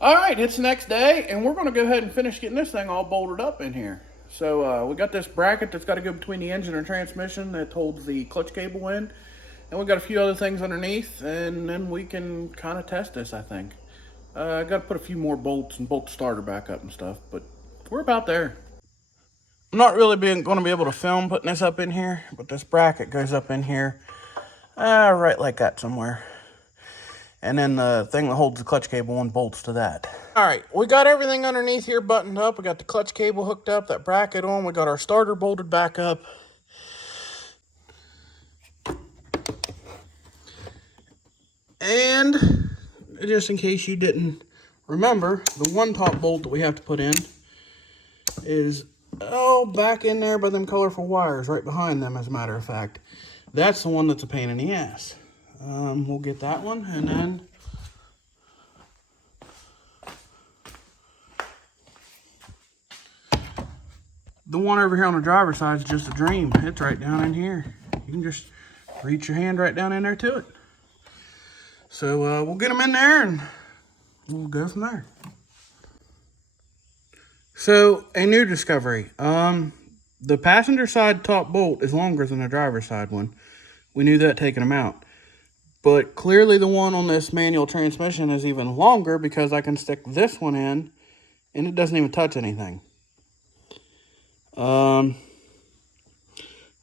All right, it's the next day, and we're going to go ahead and finish getting this thing all bolted up in here. So we got this bracket that's got to go between the engine and transmission that holds the clutch cable in. And we got a few other things underneath, and then we can kind of test this, I think. I got to put a few more bolts and bolt the starter back up and stuff, but we're about there. I'm not really going to be able to film putting this up in here, but this bracket goes up in here, right like that somewhere. And then the thing that holds the clutch cable on bolts to that. All right, we got everything underneath here buttoned up. We got the clutch cable hooked up, that bracket on. We got our starter bolted back up. And just in case you didn't remember, the one top bolt that we have to put in is, back in there by them colorful wires, right behind them, as a matter of fact. That's the one that's a pain in the ass. We'll get that one, and then the one over here on the driver's side is just a dream. It's right down in here. You can just reach your hand right down in there to it. So we'll get them in there and we'll go from there. So a new discovery. The passenger side top bolt is longer than the driver's side one. We knew that taking them out. But clearly the one on this manual transmission is even longer because I can stick this one in and it doesn't even touch anything.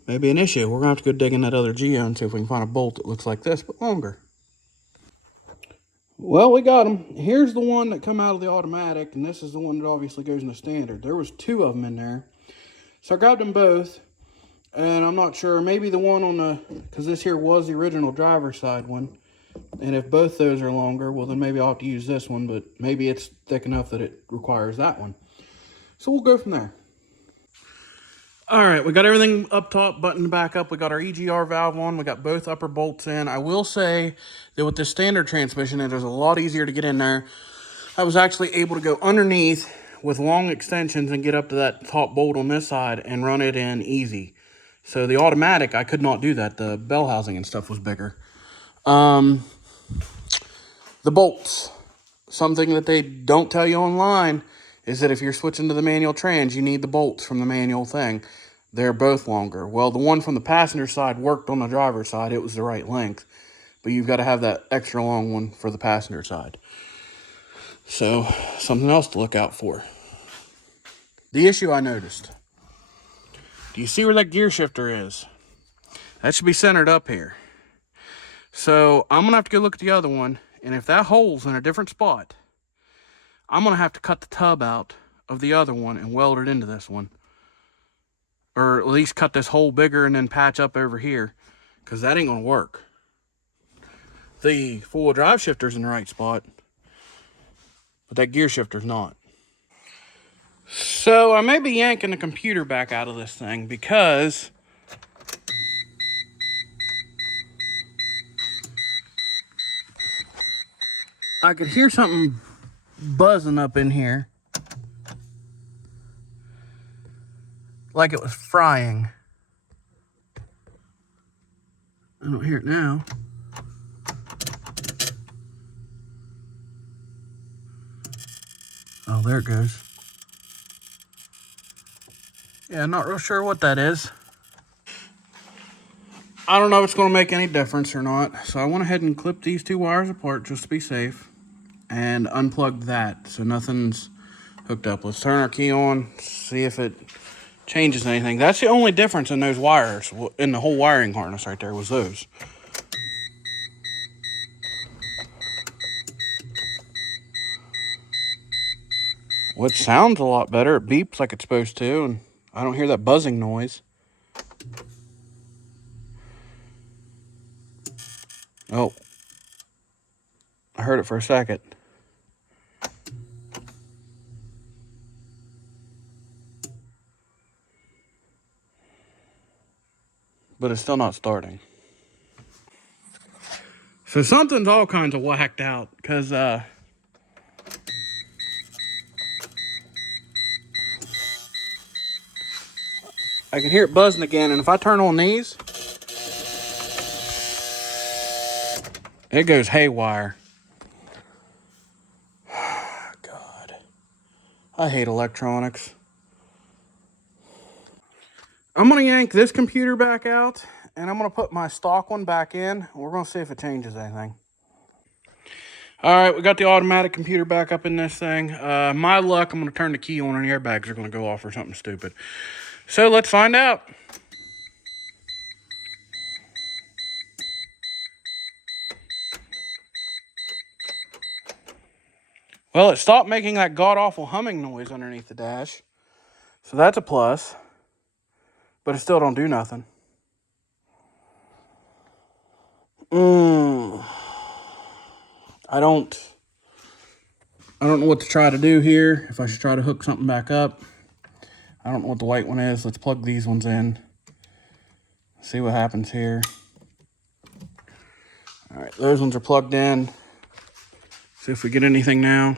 Maybe an issue. We're going to have to go dig in that other Geo and see if we can find a bolt that looks like this, but longer. Well, we got them. Here's the one that come out of the automatic, and this is the one that obviously goes in the standard. There was two of them in there. So I grabbed them both, and I'm not sure. Maybe the one on the, because this here was the original driver's side one. And if both those are longer, well, then maybe I'll have to use this one, but maybe it's thick enough that it requires that one. So we'll go from there. All right, we got everything up top, buttoned back up. We got our EGR valve on. We got both upper bolts in. I will say that with this standard transmission, it is a lot easier to get in there. I was actually able to go underneath with long extensions and get up to that top bolt on this side and run it in easy. So the automatic, I could not do that. The bell housing and stuff was bigger. The bolts. Something that they don't tell you online is that if you're switching to the manual trans, you need the bolts from the manual thing. They're both longer. Well, the one from the passenger side worked on the driver's side. It was the right length. But you've got to have that extra long one for the passenger side. So, something else to look out for. The issue I noticed. Do you see where that gear shifter is? That should be centered up here. So, I'm going to have to go look at the other one. And if that hole's in a different spot, I'm going to have to cut the tub out of the other one and weld it into this one. Or at least cut this hole bigger and then patch up over here. Because that ain't going to work. The four-wheel drive shifter's in the right spot. But that gear shifter's not. So I may be yanking the computer back out of this thing because I could hear something buzzing up in here. Like it was frying. I don't hear it now. Oh, there it goes. Yeah, not real sure what that is. I don't know if it's going to make any difference or not. So I went ahead and clipped these two wires apart just to be safe. And unplugged that so nothing's hooked up. Let's turn our key on, see if it changes anything. That's the only difference in those wires, in the whole wiring harness right there, was those. Which sounds a lot better. It beeps like it's supposed to, and I don't hear that buzzing noise. Oh. I heard it for a second. But it's still not starting. So something's all kinds of whacked out, because, I can hear it buzzing again, and if I turn on these, it goes haywire. God. I hate electronics. I'm going to yank this computer back out, and I'm going to put my stock one back in. We're going to see if it changes anything. All right, we got the automatic computer back up in this thing. My luck, I'm going to turn the key on and the airbags are going to go off or something stupid. So let's find out. Well, it stopped making that god-awful humming noise underneath the dash. So that's a plus. But it still don't do nothing. I don't know what to try to do here. If I should try to hook something back up. I don't know what the white one is. Let's plug these ones in. See what happens here. All right, those ones are plugged in. See if we get anything now.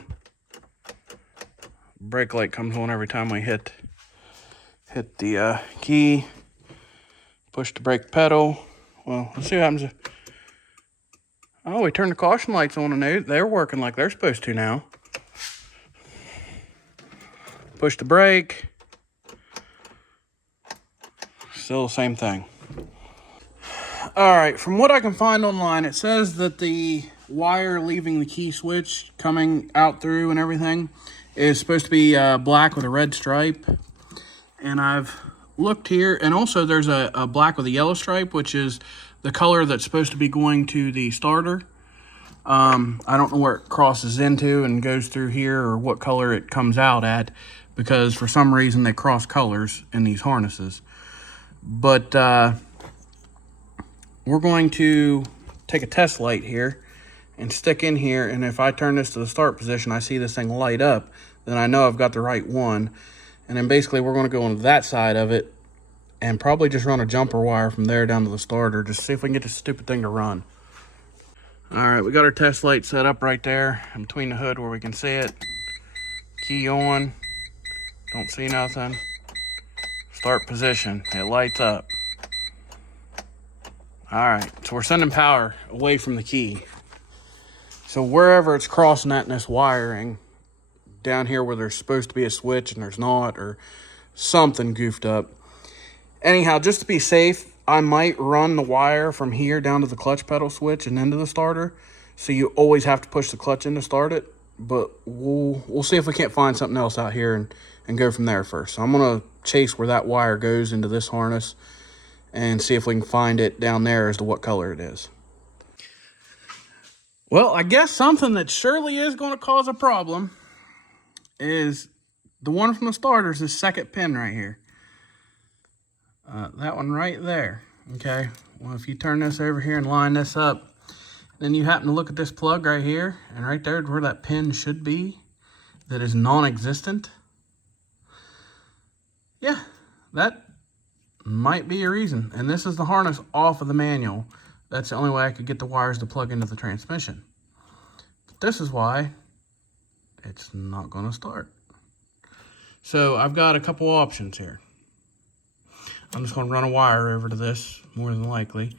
Brake light comes on every time we hit the key. Push the brake pedal. Well, let's see what happens. Oh, we turned the caution lights on and they're working like they're supposed to now. Push the brake. Still the same thing. All right, from what I can find online, it says that the wire leaving the key switch coming out through and everything is supposed to be black with a red stripe. And I've looked here, and also there's a black with a yellow stripe, which is the color that's supposed to be going to the starter. I don't know where it crosses into and goes through here or what color it comes out at, because for some reason they cross colors in these harnesses. But we're going to take a test light here and stick in here, and if I turn this to the start position, I see this thing light up, then I know I've got the right one. And then basically we're going to go on that side of it and probably just run a jumper wire from there down to the starter, just see if we can get this stupid thing to run. All right, we got our test light set up right there in between the hood where we can see it. Key on, don't see nothing. Start position, it lights up. All right, so we're sending power away from the key. So wherever it's crossing at in this wiring, down here where there's supposed to be a switch and there's not, or something goofed up. Anyhow, just to be safe, I might run the wire from here down to the clutch pedal switch and into the starter. So you always have to push the clutch in to start it. But we'll see if we can't find something else out here and go from there first. So I'm going to chase where that wire goes into this harness and see if we can find it down there as to what color it is. Well, I guess something that surely is going to cause a problem is the one from the starter is this second pin right here. That one right there. Okay, well, if you turn this over here and line this up, then you happen to look at this plug right here, and right there where that pin should be, that is non-existent. Yeah, that might be a reason. And this is the harness off of the manual. That's the only way I could get the wires to plug into the transmission. But this is why it's not going to start. So I've got a couple options here. I'm just going to run a wire over to this, more than likely.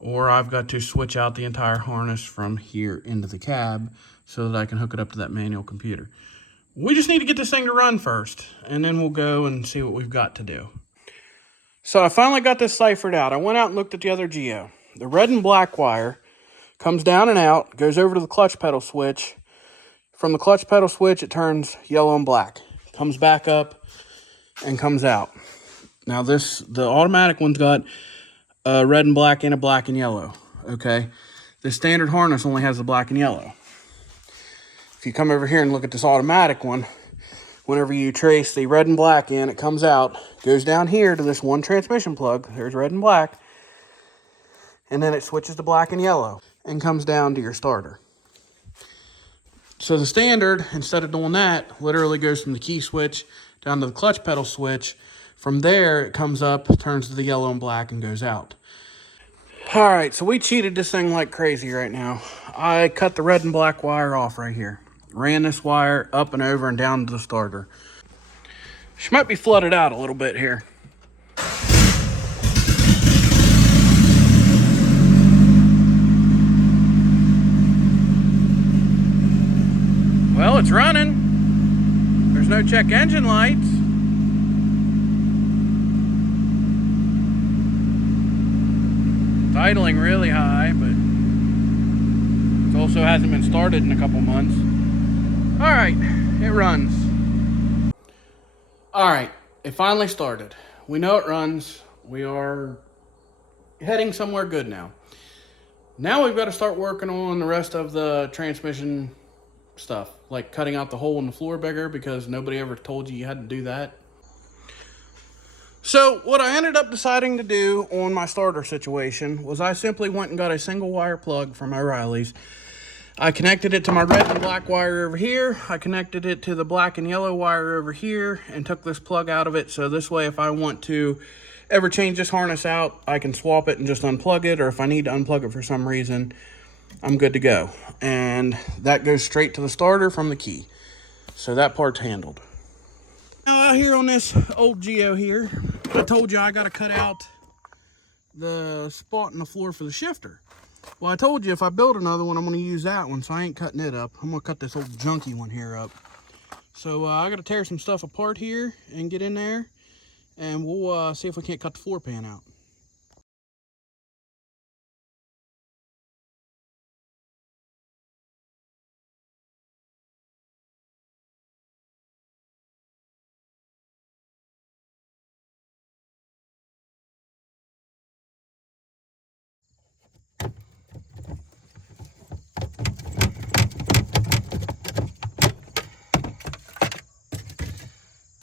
Or I've got to switch out the entire harness from here into the cab so that I can hook it up to that manual computer. We just need to get this thing to run first, and then we'll go and see what we've got to do. So I finally got this ciphered out. I went out and looked at the other Geo. The red and black wire comes down and out, goes over to the clutch pedal switch. From the clutch pedal switch, it turns yellow and black. Comes back up and comes out. Now the automatic one's got a red and black and a black and yellow, okay? The standard harness only has the black and yellow. If you come over here and look at this automatic one, whenever you trace the red and black in, it comes out, goes down here to this one transmission plug, there's red and black, and then it switches to black and yellow and comes down to your starter. So the standard, instead of doing that, literally goes from the key switch down to the clutch pedal switch. From there, it comes up, turns to the yellow and black, and goes out. All right, so we cheated this thing like crazy right now. I cut the red and black wire off right here. Ran this wire up and over and down to the starter. She might be flooded out a little bit here. Well, it's running. There's no check engine lights. idling really high, but it also hasn't been started in a couple months. All right, it runs. All right, it finally started. We know it runs. We are heading somewhere good now. Now we've got to start working on the rest of the transmission stuff, like cutting out the hole in the floor bigger, because nobody ever told you had to do that. So what I ended up deciding to do on my starter situation was I simply went and got a single wire plug from O'Reilly's. I connected it to my red and black wire over here. I connected it to the black and yellow wire over here and took this plug out of it. So this way, if I want to ever change this harness out, I can swap it and just unplug it. Or if I need to unplug it for some reason, I'm good to go. And that goes straight to the starter from the key. So that part's handled. Now out here on this old Geo here, I told you I got to cut out the spot in the floor for the shifter. Well, I told you if I build another one, I'm going to use that one, so I ain't cutting it up. I'm going to cut this old junky one here up. So I got to tear some stuff apart here and get in there, and we'll see if we can't cut the floor pan out.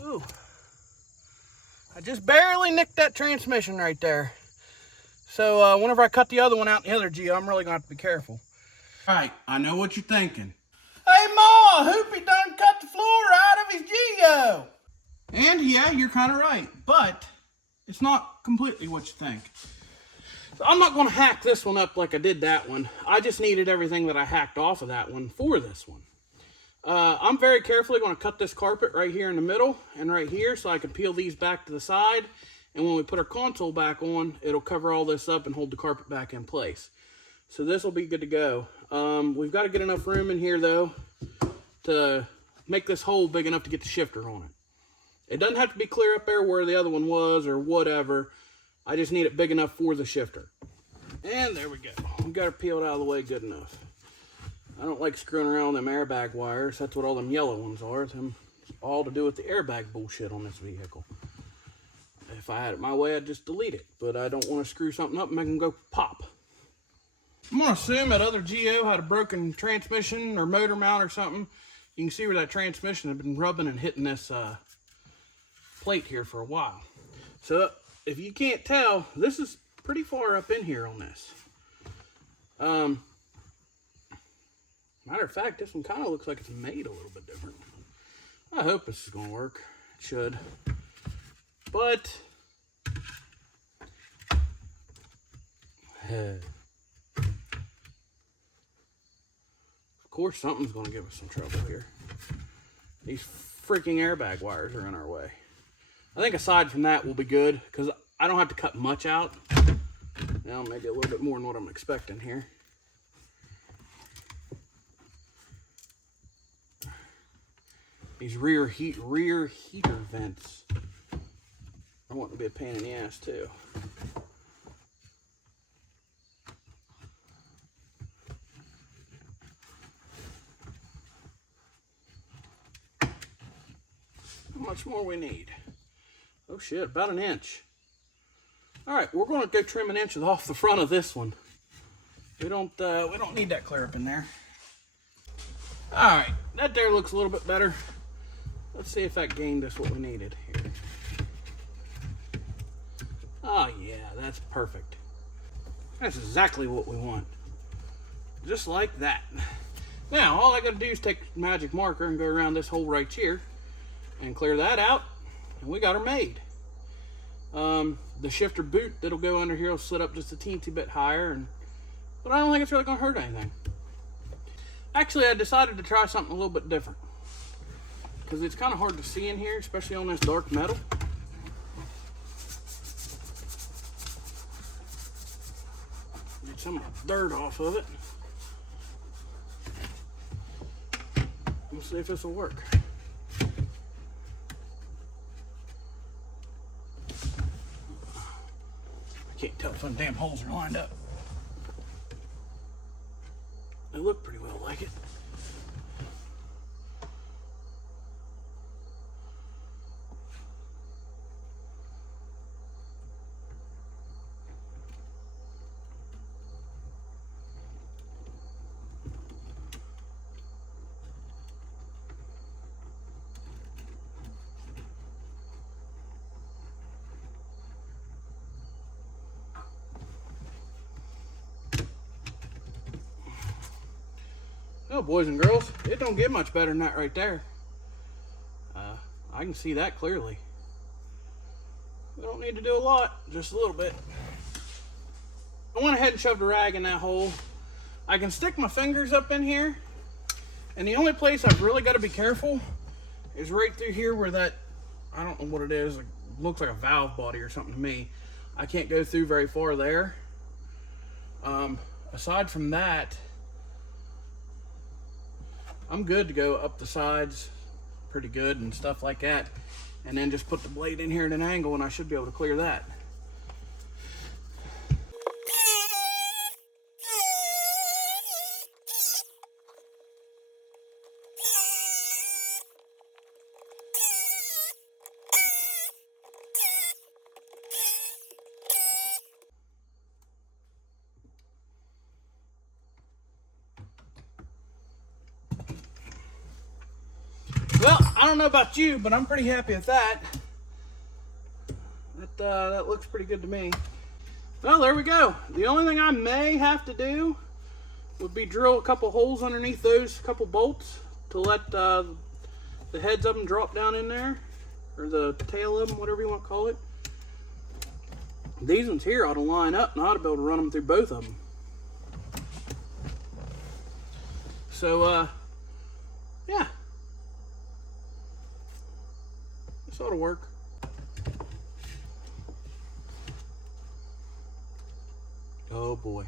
Ooh. I just barely nicked that transmission right there. So whenever I cut the other one out in the other Geo, I'm really going to have to be careful. All right, I know what you're thinking. Hey, Ma, Hoopy done cut the floor out of his Geo. And yeah, you're kind of right, but it's not completely what you think. So I'm not going to hack this one up like I did that one. I just needed everything that I hacked off of that one for this one. I'm very carefully going to cut this carpet right here in the middle and right here so I can peel these back to the side. And when we put our console back on, it'll cover all this up and hold the carpet back in place. So this will be good to go. We've got to get enough room in here, though, to make this hole big enough to get the shifter on it. It doesn't have to be clear up there where the other one was or whatever. I just need it big enough for the shifter. And there we go. We got it peeled out of the way good enough. I don't like screwing around with them airbag wires. That's what all them yellow ones are. Them all to do with the airbag bullshit on this vehicle. If I had it my way, I'd just delete it. But I don't want to screw something up and make them go pop. I'm going to assume that other Geo had a broken transmission or motor mount or something. You can see where that transmission had been rubbing and hitting this plate here for a while. So if you can't tell, this is pretty far up in here on this. Matter of fact, this one kind of looks like it's made a little bit different. I hope this is going to work. It should. But of course, something's going to give us some trouble here. These freaking airbag wires are in our way. I think aside from that, we'll be good because I don't have to cut much out. Now, maybe a little bit more than what I'm expecting here. These rear heater vents. I want to be a pain in the ass too. How much more we need? Oh shit, about an inch. All right, we're going to go trim an inch off the front of this one. We don't need that clear up in there. All right, that there looks a little bit better. Let's see if that gained us what we needed here. Oh yeah, that's perfect. That's exactly what we want. Just like that. Now, all I gotta do is take a magic marker and go around this hole right here and clear that out, and we got her made. The shifter boot that'll go under here will sit up just a teensy bit higher, but I don't think it's really gonna hurt anything. Actually, I decided to try something a little bit different because it's kind of hard to see in here, especially on this dark metal. Get some dirt off of it. We'll see if this will work. I can't tell if them damn holes are lined up. They look pretty well like it. Well, boys and girls, it don't get much better than that right there. I can see that clearly. We don't need to do a lot, just a little bit. I went ahead and shoved a rag in that hole. I can stick my fingers up in here, and the only place I've really got to be careful is right through here where that, I don't know what it is, it looks like a valve body or something to me. I can't go through very far there. Aside from that, I'm good to go up the sides pretty good and stuff like that, and then just put the blade in here at an angle and I should be able to clear that. Well, I don't know about you, but I'm pretty happy with that. That looks pretty good to me. Well, there we go. The only thing I may have to do would be drill a couple holes underneath those couple bolts to let the heads of them drop down in there, or the tail of them, whatever you want to call it. These ones here ought to line up and I ought to be able to run them through both of them. So, yeah. This ought to work. Oh boy.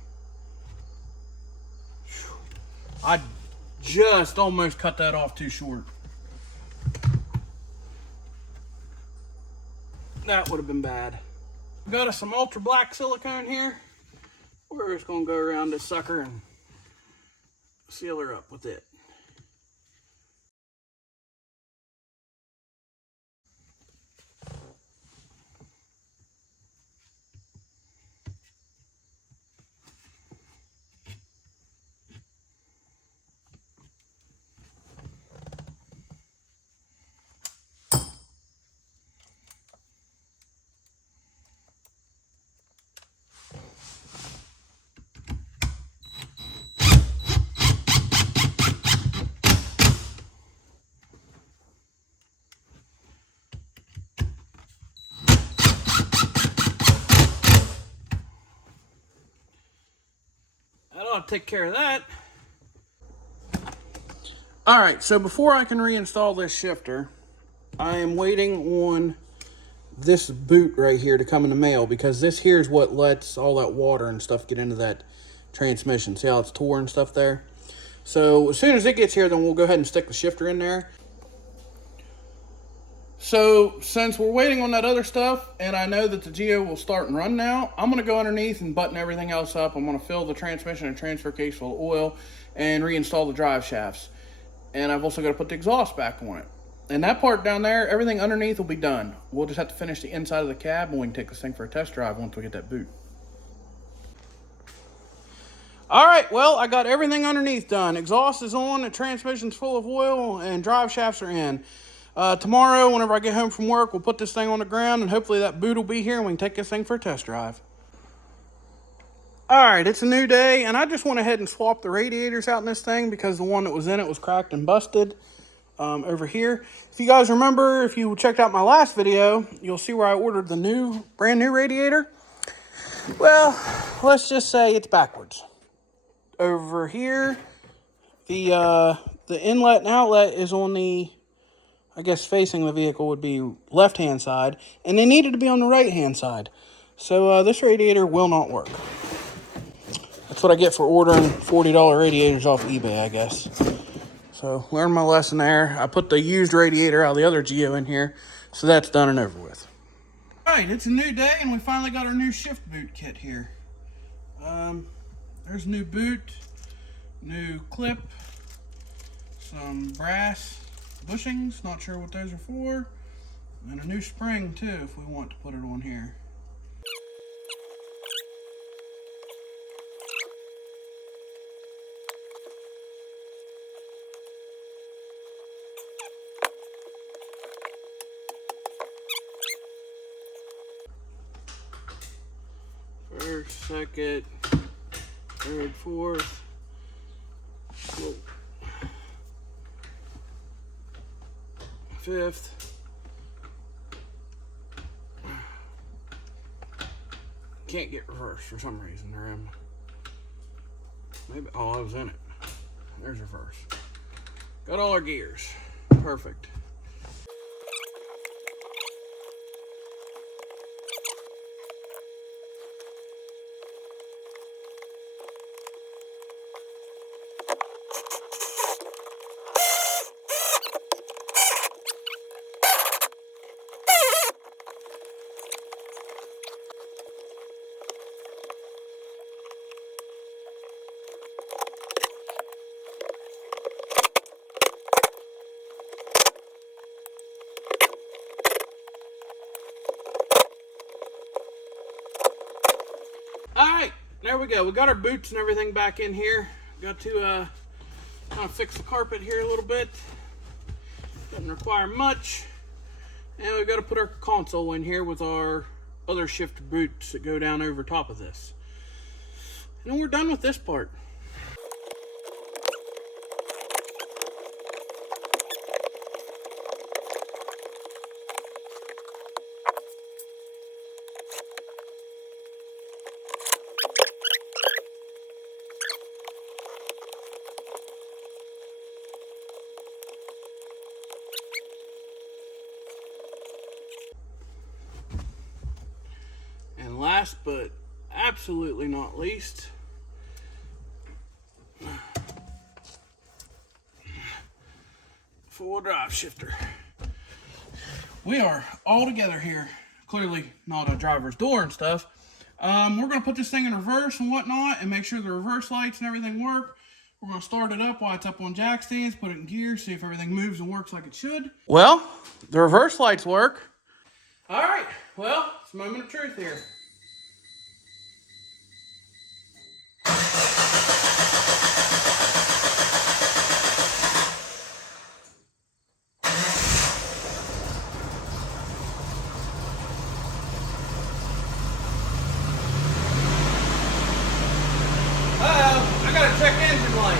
I just almost cut that off too short. That would have been bad. Got us some ultra black silicone here. We're just gonna go around this sucker and seal her up with it. That ought to take care of that. Alright, so before I can reinstall this shifter, I am waiting on this boot right here to come in the mail, because this here is what lets all that water and stuff get into that transmission. See how it's tore and stuff there? So as soon as it gets here, then we'll go ahead and stick the shifter in there. So since we're waiting on that other stuff, and I know that the Geo will start and run now, I'm going to go underneath and button everything else up. I'm going to fill the transmission and transfer case full of oil and reinstall the drive shafts. And I've also got to put the exhaust back on it. And that part down there, everything underneath will be done. We'll just have to finish the inside of the cab, and we can take this thing for a test drive once we get that boot. All right, well, I got everything underneath done. Exhaust is on, the transmission's full of oil, and drive shafts are in. Tomorrow, whenever I get home from work, we'll put this thing on the ground, and hopefully that boot will be here, and we can take this thing for a test drive. All right, it's a new day, and I just went ahead and swapped the radiators out in this thing because the one that was in it was cracked and busted. Over here, if you guys remember, if you checked out my last video, you'll see where I ordered the brand new radiator. Well, let's just say it's backwards. Over here, the inlet and outlet is on the, I guess facing the vehicle would be left-hand side, and they needed to be on the right-hand side. So this radiator will not work. That's what I get for ordering $40 radiators off eBay, I guess. So, learned my lesson there. I put the used radiator out of the other Geo in here, so that's done and over with. Alright, it's a new day, and we finally got our new shift boot kit here. There's a new boot. new clip, some brass bushings, not sure what those are for, and a new spring too if we want to put it on here. First, second, third, fourth. Whoa. Fifth. Can't get reverse for some reason. Maybe, oh, I was in it. There's reverse. Got all our gears. Perfect. Alright, there we go. We got our boots and everything back in here. Got to kind of fix the carpet here a little bit. Doesn't require much. And we've got to put our console in here with our other shifter boots that go down over top of this. And we're done with this part. And last but absolutely not least, four-wheel drive shifter. We are all together here. Clearly not a driver's door and stuff. We're going to put this thing in reverse and whatnot and make sure the reverse lights and everything work. We're going to start it up while it's up on jack stands, put it in gear, see if everything moves and works like it should. Well, the reverse lights work. All right, well, it's a moment of truth here. Uh-oh, I gotta check engine light.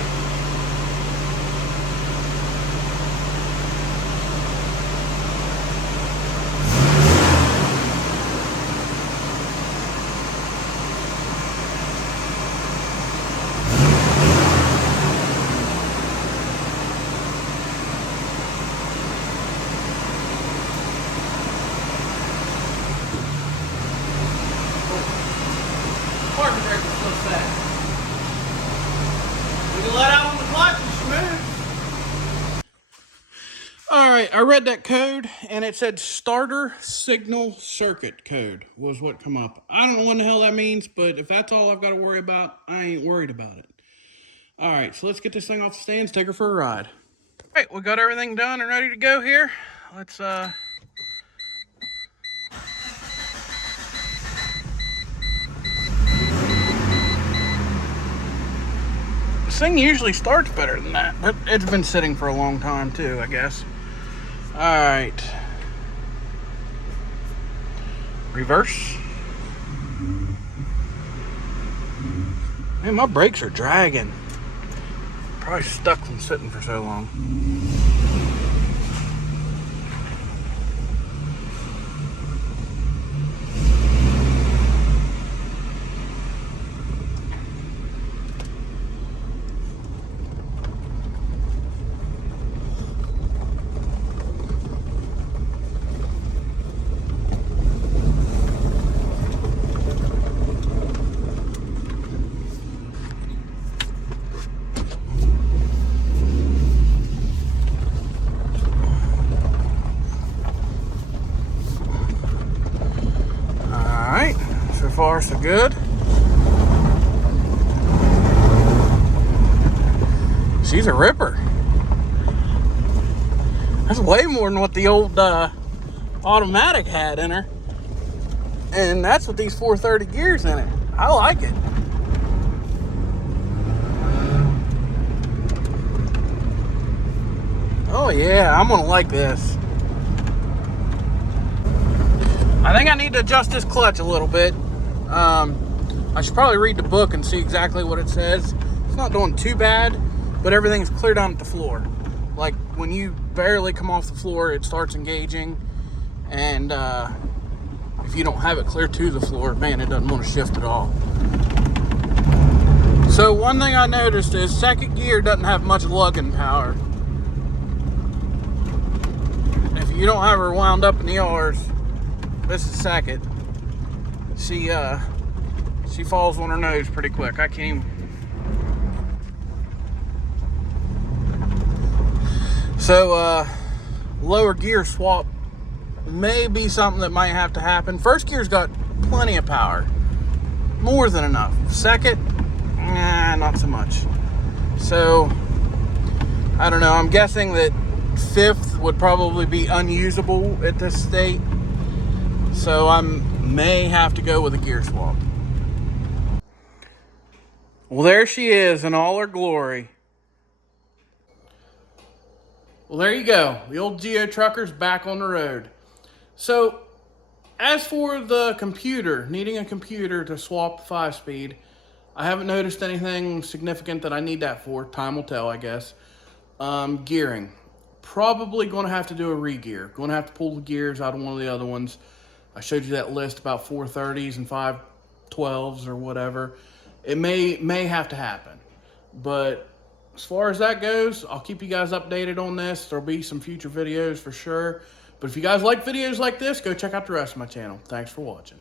Parking brake was so sad. We can let out on the clutch and smooth. Alright, I read that code and it said starter signal circuit code was what come up. I don't know what the hell that means, but if that's all I've got to worry about, I ain't worried about it. Alright, so let's get this thing off the stands, take her for a ride. Alright, we got everything done and ready to go here. Let's this thing usually starts better than that, but it's been sitting for a long time too, I guess. Alright. Reverse. Man, my brakes are dragging. Probably stuck from sitting for so long. So far, so good. She's a ripper. That's way more than what the old automatic had in her. And that's with these 430 gears in it. I like it. Oh yeah, I'm gonna like this. I think I need to adjust this clutch a little bit. I should probably read the book and see exactly what it says. It's not doing too bad, but everything's clear down at the floor. Like when you barely come off the floor, it starts engaging. And if you don't have it clear to the floor, man, it doesn't want to shift at all. So one thing I noticed is second gear doesn't have much lugging power. If you don't have her wound up in the R's, this is second. She falls on her nose pretty quick. I can't even. So lower gear swap may be something that might have to happen. First gear's got plenty of power, more than enough. Second, not so much. So I don't know. I'm guessing that fifth would probably be unusable at this state. So I may have to go with a gear swap. Well, there she is in all her glory. Well, there you go. The old Geo Trucker's back on the road. So, as for the computer, needing a computer to swap the 5-speed, I haven't noticed anything significant that I need that for. Time will tell, I guess. Gearing. Probably going to have to do a re-gear. Going to have to pull the gears out of one of the other ones. I showed you that list about 430s and 512s or whatever. It may have to happen. But as far as that goes, I'll keep you guys updated on this. There'll be some future videos for sure. But if you guys like videos like this, go check out the rest of my channel. Thanks for watching.